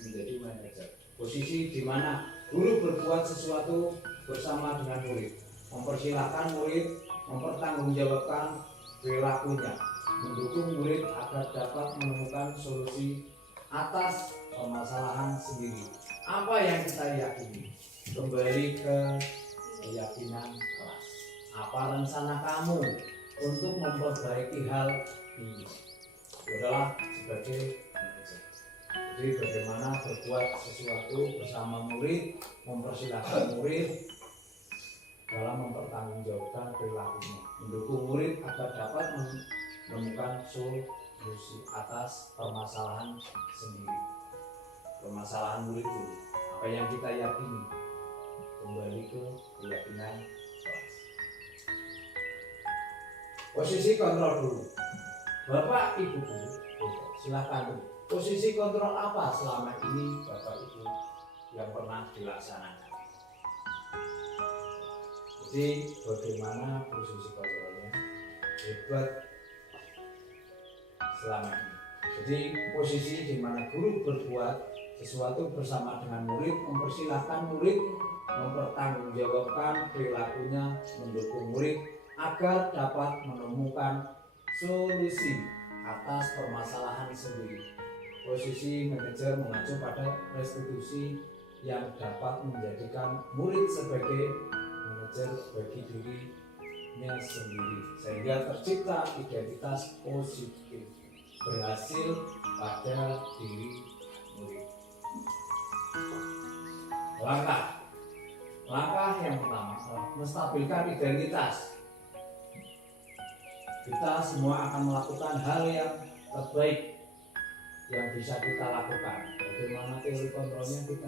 menjadi manajer. Posisi di mana guru berbuat sesuatu bersama dengan murid, mempersilahkan murid mempertanggungjawabkan perilakunya, mendukung murid agar dapat menemukan solusi atas permasalahan sendiri. Apa yang kita yakini? Kembali ke keyakinan kelas. Apa rencana kamu untuk memperbaiki hal ini? Adalah sebagai manajer. Jadi bagaimana berbuat sesuatu bersama murid, mempersilahkan murid dalam mempertanggungjawabkan perilakunya, mendukung murid agar dapat menemukan solusi atas permasalahan sendiri. Permasalahan murid itu apa yang kita yakini, kembali ke keyakinan kelas. Posisi kontrol dulu. Bapak Ibu guru, silakan dulu. Posisi kontrol apa selama ini Bapak Ibu yang pernah dilaksanakan? Jadi bagaimana posisi kontrolnya hebat selama ini. Jadi posisi di mana guru berbuat sesuatu bersama dengan murid, mempersilahkan murid mempertanggungjawabkan perilakunya, mendukung murid agar dapat menemukan solusi atas permasalahan sendiri. Posisi manajer mengacu pada restitusi yang dapat menjadikan murid sebagai manajer bagi dirinya sendiri, sehingga tercipta identitas positif berhasil pada diri murid. Langkah yang pertama adalah menstabilkan identitas. Kita semua akan melakukan hal yang terbaik yang bisa kita lakukan. Bagaimana teori kontrolnya? Kita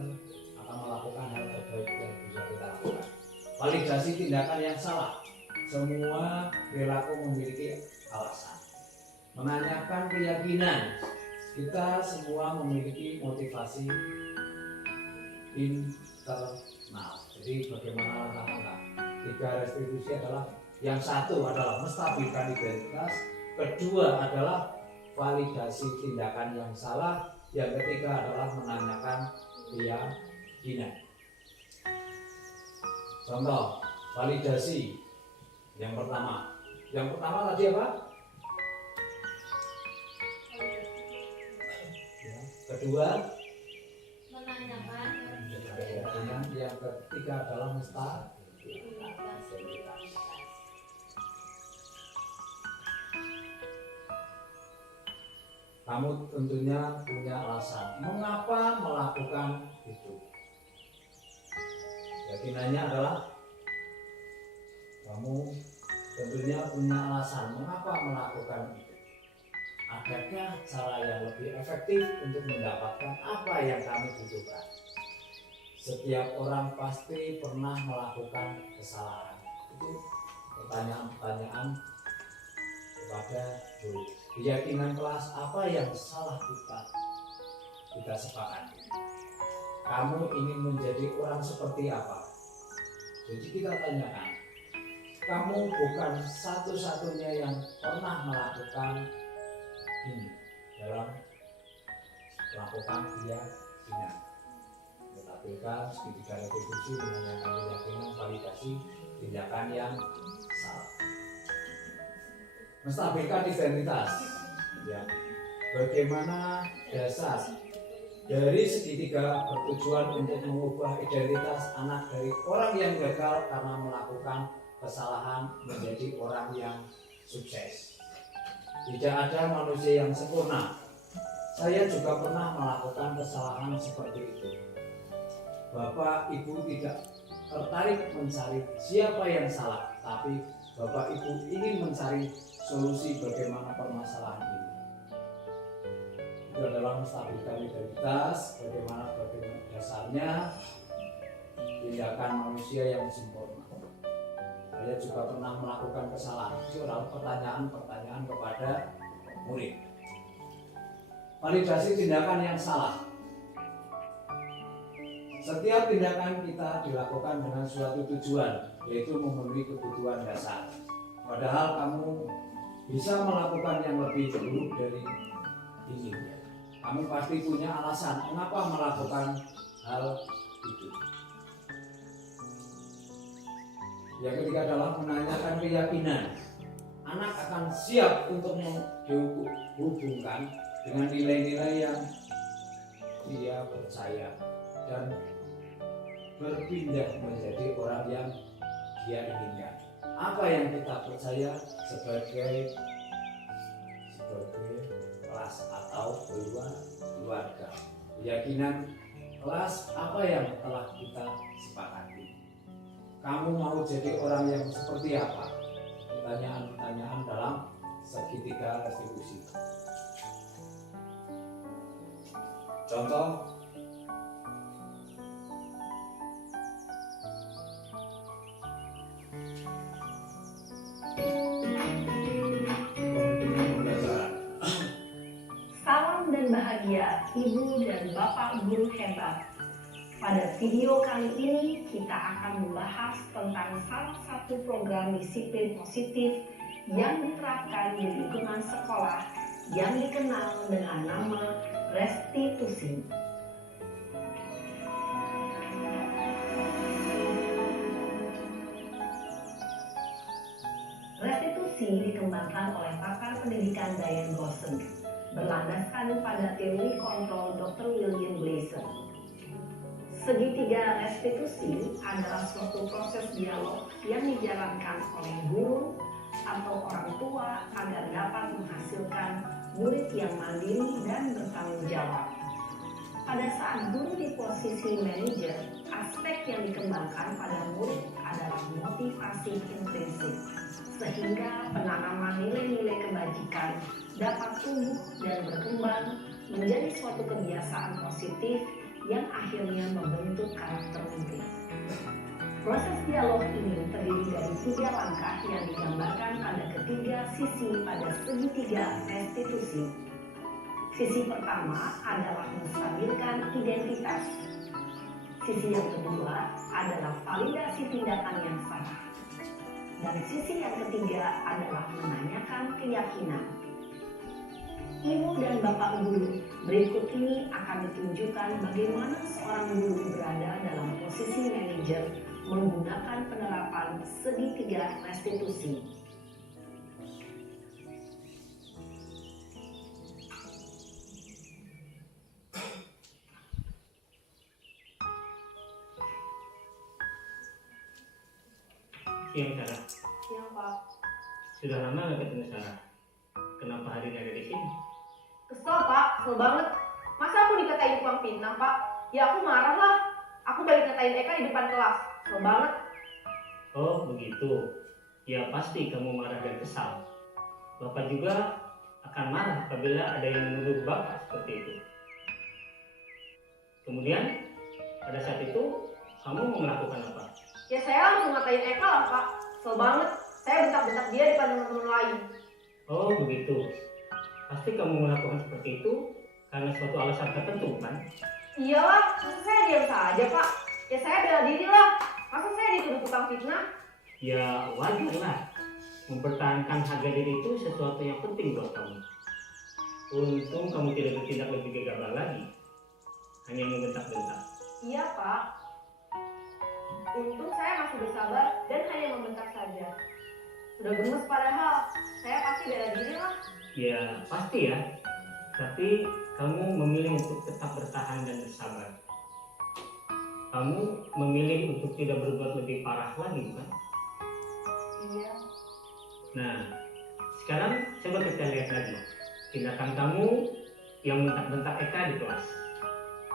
akan melakukan hal terbaik yang bisa kita lakukan. Validasi tindakan yang salah. Semua perilaku memiliki alasan. Menanyakan keyakinan. Kita semua memiliki motivasi internal. Jadi bagaimana langkah-langkah? 3 restitusi adalah, yang satu adalah menstabilkan identitas, kedua adalah validasi tindakan yang salah, yang ketiga adalah menanyakan keyakinan. Contoh validasi yang pertama tadi apa? Kedua Menanyakan. keyakinan, yang ketiga adalah menstabilkan. Kamu tentunya punya alasan mengapa melakukan itu. Keyakinannya adalah kamu tentunya punya alasan mengapa melakukan itu. Adakah cara yang lebih efektif untuk mendapatkan apa yang kami butuhkan? Setiap orang pasti pernah melakukan kesalahan. Itu pertanyaan-pertanyaan kepada guru. Keyakinan kelas apa yang salah kita sepakati. Kamu ingin menjadi orang seperti apa? Jadi kita tanyakan, kamu bukan satu-satunya yang pernah melakukan ini dalam melakukan keyakinan. Menampilkan segitiga retribusi menanyakan keyakinan, validasi tindakan yang salah. Menstabilkan identitas. Ya. Bagaimana dasar dari segitiga bertujuan untuk mengubah identitas anak dari orang yang gagal karena melakukan kesalahan menjadi orang yang sukses. Tidak ada manusia yang sempurna. Saya juga pernah melakukan kesalahan seperti itu. Bapak Ibu tidak tertarik mencari siapa yang salah, tapi Bapak Ibu ingin mencari solusi bagaimana permasalahan ini. Itu adalah menstabilkan identitas, bagaimana dasarnya tindakan manusia yang sempurna. Saya juga pernah melakukan kesalahan. Itu adalah pertanyaan-pertanyaan kepada murid. Validasi tindakan yang salah. Setiap tindakan kita dilakukan dengan suatu tujuan, yaitu memenuhi kebutuhan dasar. Padahal kamu bisa melakukan yang lebih buruk dari ini. Kamu pasti punya alasan mengapa melakukan hal itu. Yang ketiga adalah menanyakan keyakinan. Anak akan siap untuk dihubungkan dengan nilai-nilai yang dia percaya dan berpindah menjadi orang yang dia inginkan. Apa yang kita percaya sebagai kelas atau keluarga. Keyakinan kelas apa yang telah kita sepakati. Kamu mau jadi orang yang seperti apa? Pertanyaan-pertanyaan dalam segitiga retribusi. Contoh, Salam dan bahagia Ibu dan Bapak Guru hebat. Pada video kali ini kita akan membahas tentang salah satu program disiplin positif yang diterapkan di lingkungan sekolah yang dikenal dengan nama restitusi. Restitusi dikembangkan oleh pakar pendidikan Diane Gosson, berlandaskan pada teori kontrol Dr. William Glasser. Segitiga restitusi adalah suatu proses dialog yang dijalankan oleh guru atau orang tua agar dapat menghasilkan murid yang mandiri dan bertanggung jawab. Pada saat guru di posisi manajer, aspek yang dikembangkan pada murid adalah motivasi intrinsik, sehingga penanaman nilai-nilai kebajikan dapat tumbuh dan berkembang menjadi suatu kebiasaan positif yang akhirnya membentuk karakter murid. Proses dialog ini terdiri dari 3 langkah yang digambarkan pada ketiga sisi pada segitiga restitusi. Sisi pertama adalah menstabilkan identitas. Sisi yang kedua adalah validasi tindakan yang salah. Dan sisi yang ketiga adalah menanyakan keyakinan. Ibu dan Bapak Guru, berikut ini akan ditunjukkan bagaimana seorang guru berada dalam posisi manajer menggunakan penerapan segitiga restitusi. Siang Sarah, Siang Pak. sudah lama nggak ketemu Sarah? Kenapa hari ini ada di sini? Kesel Pak, kesel banget. Masa aku dikatain tukang fitnah Pak? Ya aku marah lah. Aku balik ngatain Eka di depan kelas. Kesel banget. Oh begitu. ya pasti kamu marah dan kesal. Bapak juga akan marah apabila ada yang menuduh Bapak seperti itu. Kemudian pada saat itu kamu mau melakukan apa? Ya saya langsung ngatain Eka lah Pak. Kesel banget. Saya bentak-bentak dia di depan teman-teman lain. Oh begitu. Pasti kamu melakukan seperti itu karena suatu alasan tertentu kan? Iyalah, masa saya diam saja Pak? Ya saya bela diri lah. Masa saya dituduh tukang fitnah? Ya wajar lah. Mempertahankan harga diri itu sesuatu yang penting buat kamu. Untung kamu tidak bertindak lebih gegabah lagi. Hanya membentak-bentak. Iya Pak. Untung saya masih bersabar dan hanya membentak saja. Sudah gemes padahal. Saya pasti bela diri lah. Ya pasti ya. Tapi kamu memilih untuk tetap bertahan dan bersabar. Kamu memilih untuk tidak berbuat lebih parah lagi kan? Iya. Nah, sekarang coba kita lihat lagi tindakan kamu yang bentak-bentak Eka di kelas.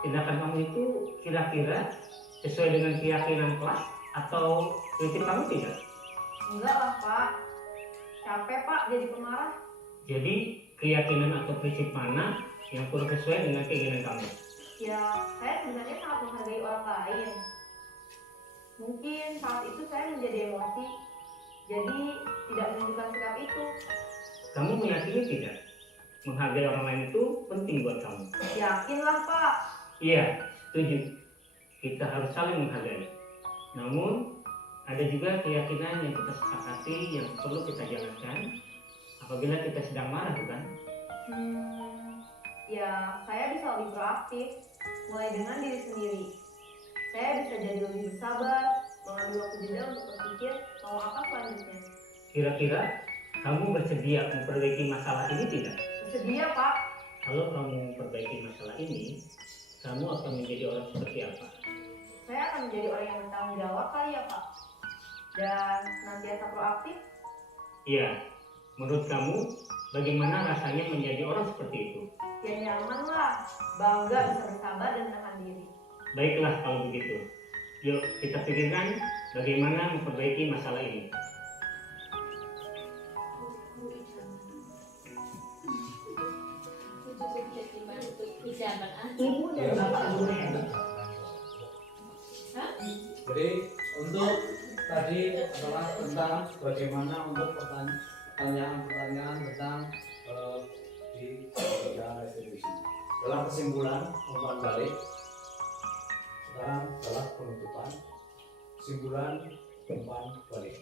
Tindakan kamu itu kira-kira sesuai dengan keyakinan kelas atau prinsip kamu tidak? Enggak lah Pak. Capek Pak jadi pemarah. Jadi keyakinan atau prinsip mana yang kurang sesuai dengan keinginan kamu? Ya, saya sebenarnya sangat menghargai orang lain. Mungkin saat itu saya menjadi emosi, jadi tidak menunjukkan sikap itu. Kamu meyakini tidak? Menghargai orang lain itu penting buat kamu. Yakinlah Pak. Iya, setuju. Kita harus saling menghargai. Namun, ada juga keyakinan yang kita sepakati yang perlu kita jalankan apabila kita sedang marah, bukan? Ya, saya bisa lebih proaktif, mulai dengan diri sendiri. Saya bisa jadi lebih bersabar, mengambil waktu jeda untuk berpikir mau apa selanjutnya. Kira-kira kamu bersedia memperbaiki masalah ini tidak? Bersedia Pak. Kalau kamu memperbaiki masalah ini, kamu akan menjadi orang seperti apa? Saya akan menjadi orang yang bertanggung jawab kali ya Pak. Dan senantiasa proaktif. Iya, menurut kamu bagaimana rasanya menjadi orang seperti itu? Ya nyaman lah, bangga bisa bersabar dan menahan diri. Baiklah kalau begitu. Yuk kita pikirkan bagaimana memperbaiki masalah ini. Jadi untuk tadi adalah tentang bagaimana untuk pertanyaan-pertanyaan tentang di pekerjaan restitusi. Dalam kesimpulan umpan balik, sekarang adalah penutupan. Kesimpulan umpan balik.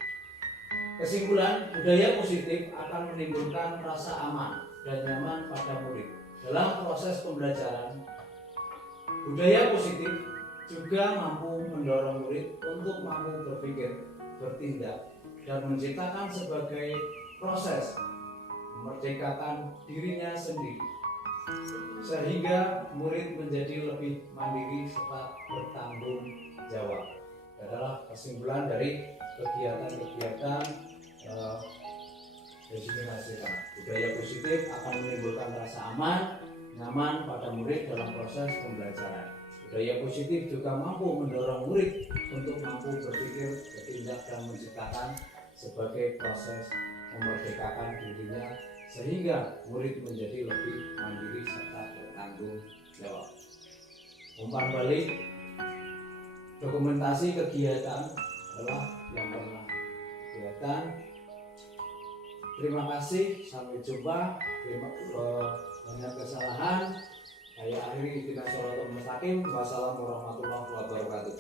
Kesimpulan, budaya positif akan menimbulkan rasa aman dan nyaman pada murid dalam proses pembelajaran. Budaya positif juga mampu mendorong murid untuk mampu berpikir, bertindak, dan menciptakan sebagai proses memerdekakan dirinya sendiri, sehingga murid menjadi lebih mandiri serta bertanggung jawab. Adalah kesimpulan dari kegiatan-kegiatan desiminasi. Budaya positif akan menimbulkan rasa aman, nyaman pada murid dalam proses pembelajaran. Budaya positif juga mampu mendorong murid untuk mampu berpikir, bertindak, dan menciptakan sebagai proses memerdekakan dirinya, sehingga murid menjadi lebih mandiri serta bertanggung jawab. Umpan balik, dokumentasi kegiatan adalah yang pernah kegiatan. Terima kasih, sampai jumpa. Banyak kesalahan. Saya akhiri dengan sholatul mustaqim. Wassalamualaikum warahmatullahi wabarakatuh.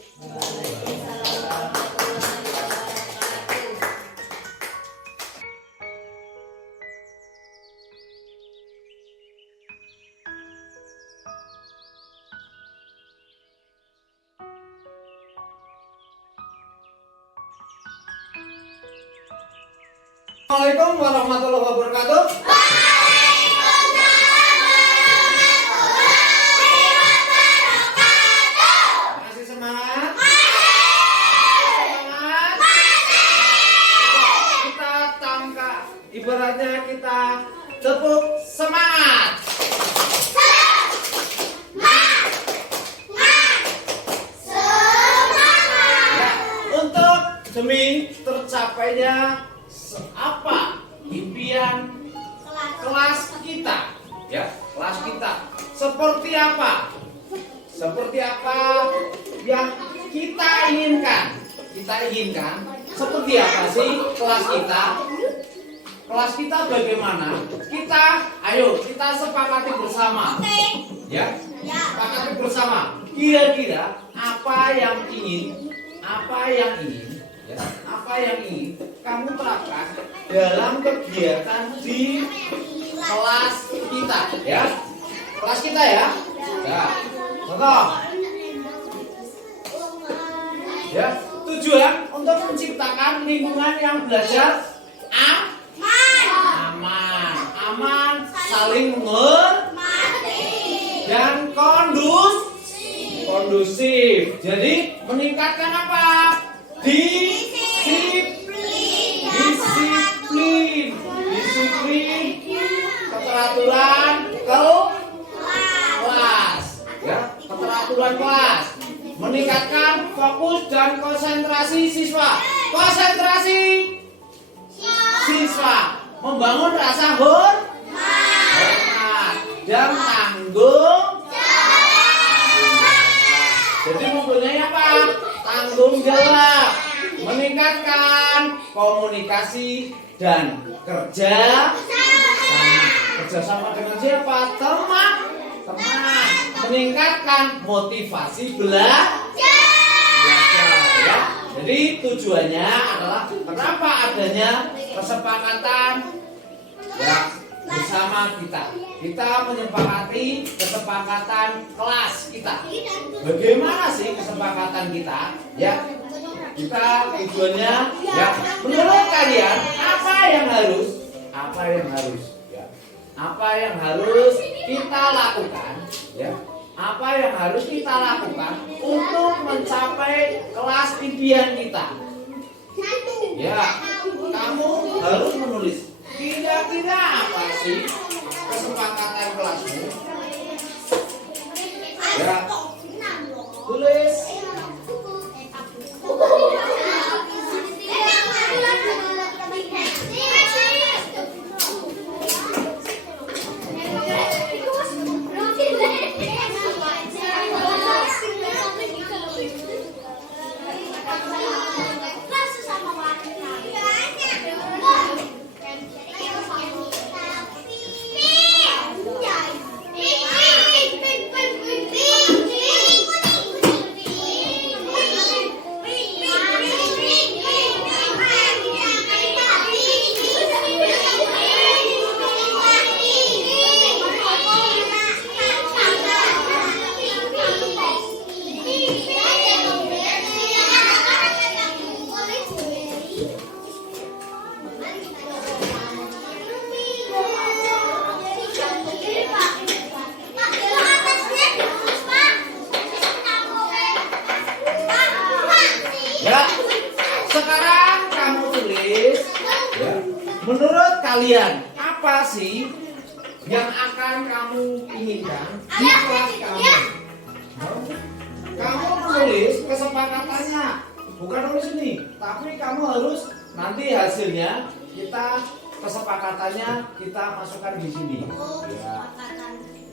Assalamualaikum warahmatullahi wabarakatuh. Masih semangat? Semangat? Kita tangkap, ibaratnya kita tepuk semangat. Ya, untuk demi tercapainya apa impian kelas kita? Ya, kelas kita seperti apa? Seperti apa yang kita inginkan? Kita inginkan seperti apa sih kelas kita? Kelas kita bagaimana? Ayo kita sepakati bersama. Ya, sepakati bersama. Kira-kira apa yang ingin kamu terapkan dalam kegiatan di kelas kita, ya? Kelas kita ya. Ya. Contoh. Ya, tujuan untuk menciptakan lingkungan yang belajar aman, saling mengerti dan kondusif. Jadi meningkatkan apa? Disiplin, keteraturan kelas, ya, keteraturan kelas. Meningkatkan fokus dan konsentrasi siswa. Konsentrasi siswa, membangun rasa hormat dan tanggung jawab. Jadi mempunyai apa? Tanggung jawab. Meningkatkan komunikasi dan kerjasama dengan siapa? Teman. Meningkatkan motivasi belajar. Ya. Jadi tujuannya adalah kenapa adanya kesepakatan ya bersama kita. Kita menyepakati kesepakatan kelas kita. Bagaimana sih kesepakatan kita? Ya, kita tujuannya ya menurut kalian apa yang harus kita lakukan? Ya. Apa yang harus kita lakukan untuk mencapai kelas impian kita? Ya, kamu harus menulis kira-kira apa sih kesepakatan kelasmu? Ya, tulis. Ya, sekarang kamu tulis ya, menurut kalian apa sih yang akan kamu inginkan di kelas kamu? Kamu menulis kesepakatannya, bukan nulis ini, tapi kamu harus nanti hasilnya kesepakatannya kita masukkan di sini.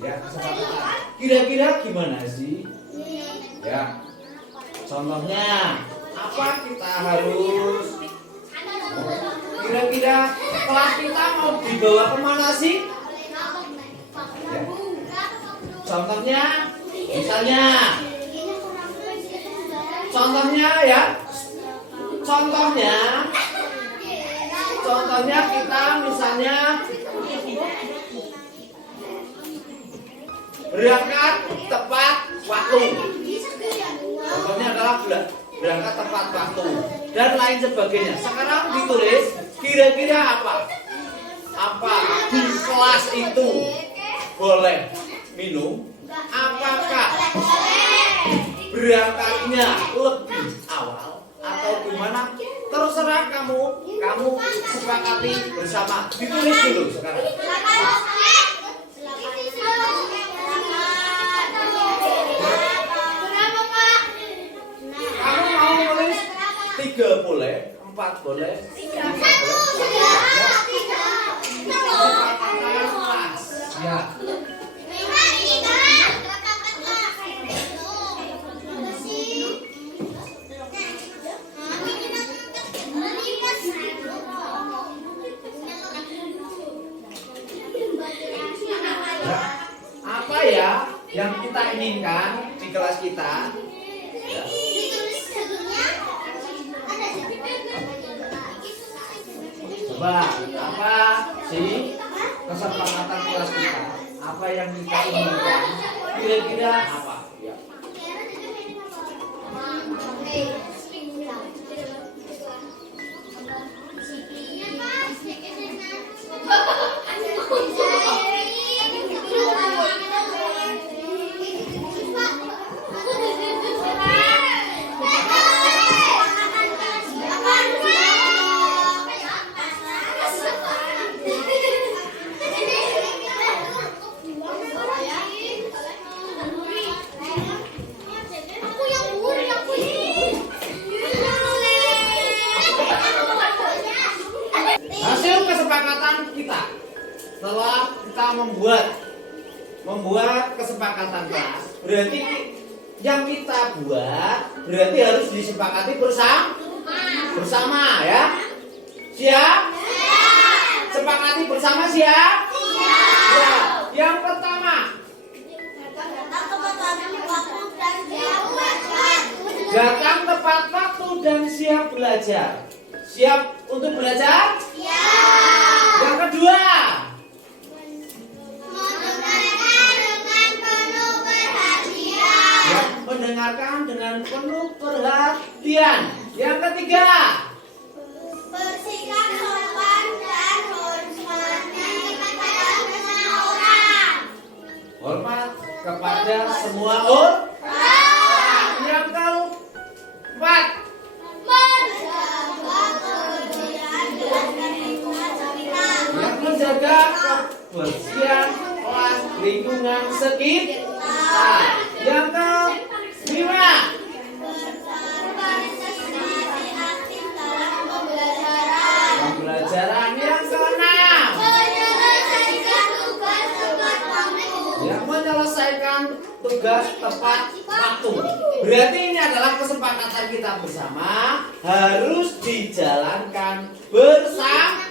Ya, kesepakatan. Kira-kira gimana sih? Ya, contohnya. Apa kita harus kira-kira kelas kita mau dibawa kemana sih? Ya. Contohnya, misalnya, contohnya kita misalnya berangkat tepat waktu. Contohnya adalah berangkat tepat waktu dan lain sebagainya. Sekarang ditulis kira-kira apa di kelas itu boleh minum? Apakah berangkatnya lebih awal atau gimana? Terserah kamu sepakati bersama. Ditulis dulu sekarang. Kamu mau nulis 3 boleh, 4 boleh, 5 boleh. yang kita inginkan di kelas kita. Ya. Coba, apa sih kesepakatan kelas kita? Apa yang kita inginkan? Kira-kira apa? Ya. Hasil kesepakatan kita setelah kita membuat kesepakatan kelas, berarti yang kita buat berarti harus disepakati bersama ya. Siap? Sepakati bersama siap? Ya. Yang pertama, datang tepat waktu dan siap belajar. Siap untuk belajar? Yang kedua, mendengarkan dengan penuh perhatian. Yang ketiga, bersikap sopan dan hormat kepada semua orang. hormat kepada semua orang. Yang keempat, menjaga kebersihan kelas lingkungan sekitar. Yang kelima, pembelajaran. Yang keenam, menyelesaikan tugas tepat waktu. Berarti ini adalah kesepakatan kita bersama, harus dijalankan bersama.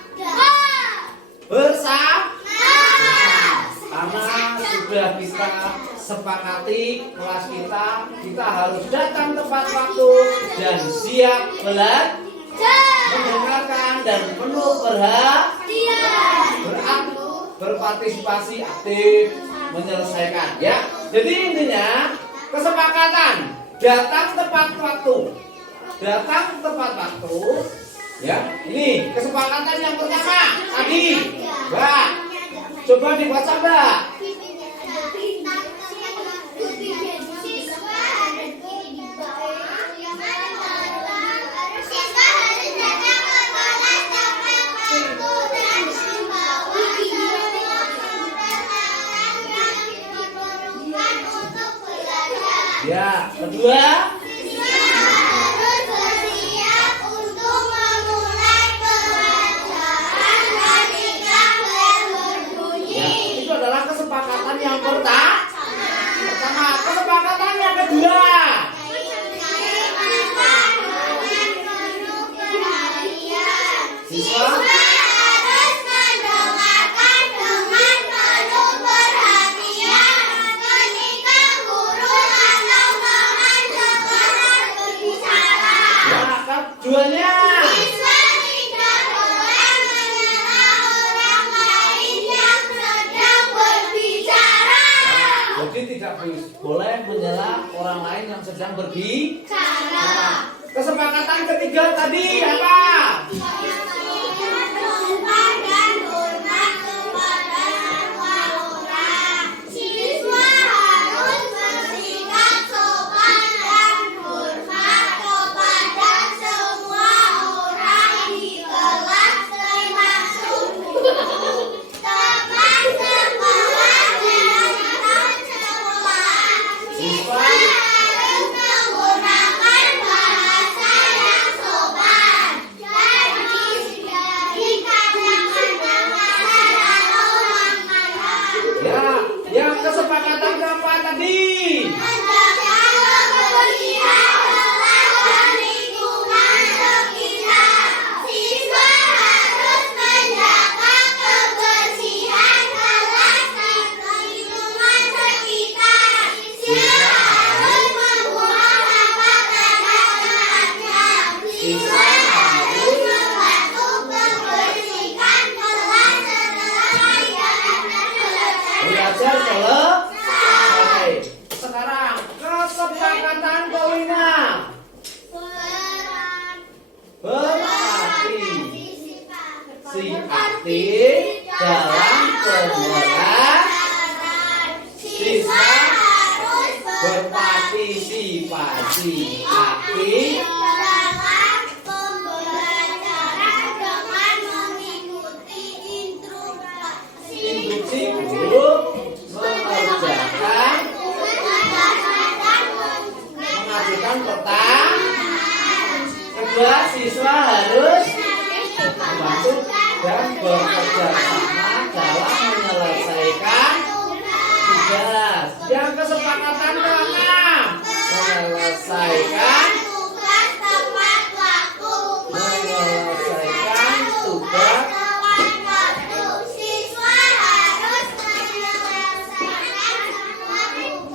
Karena sudah kita sepakati kelas kita harus datang tepat waktu dan siap belajar, mendengarkan dan penuh berpartisipasi aktif menyelesaikan ya. Jadi intinya kesepakatan datang tepat waktu. Ya, ini kesepakatan yang pertama tadi. Mbak, coba dibaca Mbak. Ya, kedua, itu adalah kesepakatan yang pertama. Kesepakatan yang kedua, siswa tujuannya jadi tidak boleh menyela orang lain yang sedang berbicara. Kesepakatan ketiga tadi apa? aktif dalam pembelajaran. Siswa berpartisipasi aktif dalam pembelajaran dengan mengikuti instruksi guru, mengerjakan mengajukan pertanyaan. Kedua, siswa harus membantu dan bekerja sama dalam menyelesaikan tugas. Yang kesepakatan keenam, menyelesaikan tugas.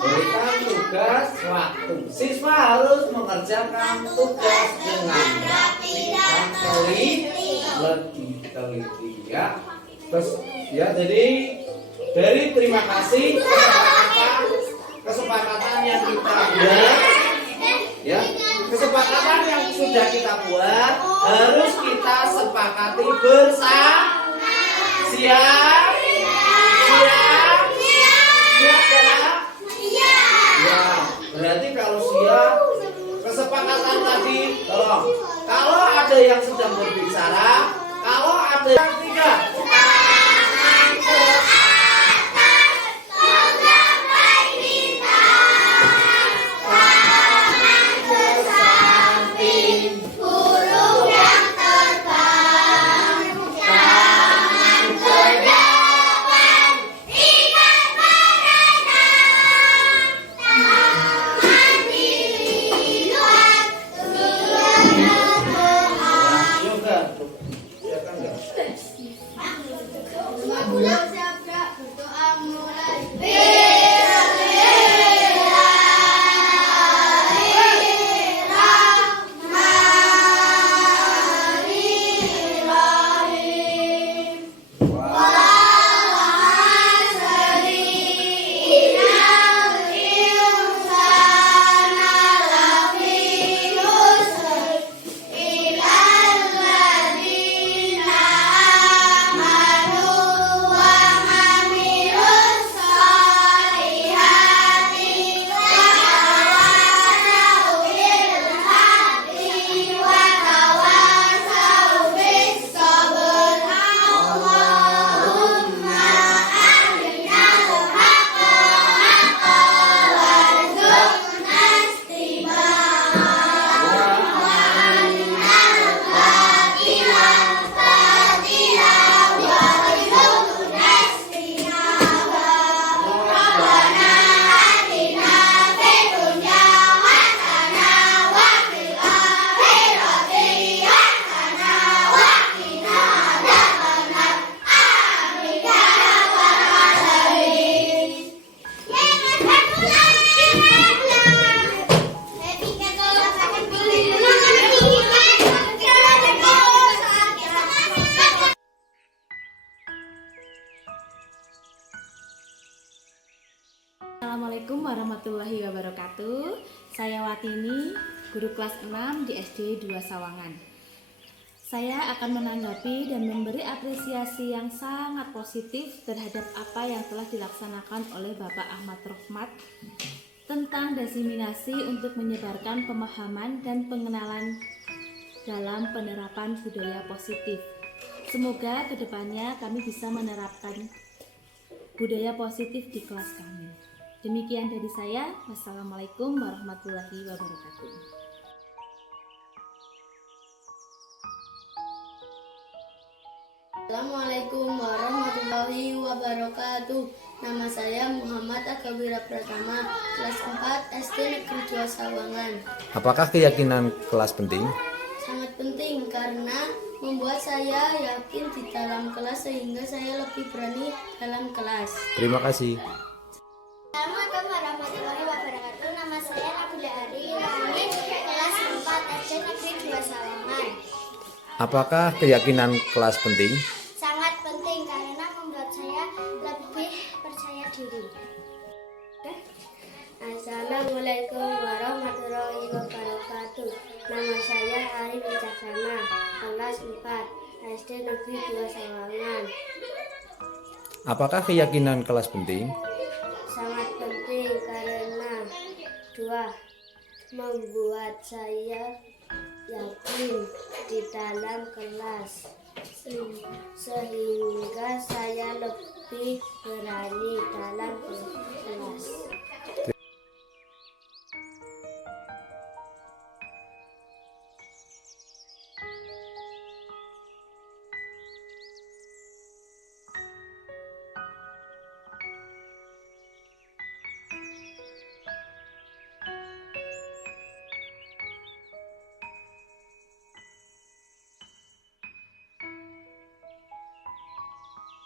Berikan tugas waktu. Siswa harus mengerjakan tugas dengan rapi dan teliti ya. Terus ya, jadi dari terima kasih kesepakatan yang kita buat ya, kesepakatan yang sudah kita buat harus kita sepakati bersama. Siap? Ya, berarti kalau siap, kesepakatan tadi tolong. Kalau ada yang sedang berbicara, kalau ada yang tidak, Assalamualaikum warahmatullahi wabarakatuh. Saya Watini, guru kelas 6 di SD 2 Sawangan. Saya akan menanggapi dan memberi apresiasi yang sangat positif terhadap apa yang telah dilaksanakan oleh Bapak Ahmad Rohmat tentang diseminasi untuk menyebarkan pemahaman dan pengenalan dalam penerapan budaya positif. Semoga kedepannya kami bisa menerapkan budaya positif di kelas kami. Demikian dari saya. Wassalamualaikum warahmatullahi wabarakatuh. Assalamualaikum warahmatullahi wabarakatuh. Nama saya Muhammad Akabira Pratama, kelas 4 SD Negeri 2 Sawangan. Apakah keyakinan kelas penting? Sangat penting karena membuat saya yakin di dalam kelas sehingga saya lebih berani dalam kelas. Terima kasih. Assalamualaikum warahmatullahi wabarakatuh. Nama saya Nabila Ari, kami kelas 4 SD Negeri 2 Sawangan. Apakah keyakinan kelas penting? Sangat penting karena membuat saya lebih percaya diri. Assalamualaikum warahmatullahi wabarakatuh. Nama saya Ari Wicaksana, kelas 4 SD Negeri 2 Sawangan. Apakah keyakinan kelas penting? Sangat penting karena 2. Membuat saya yakin di dalam kelas sehingga saya lebih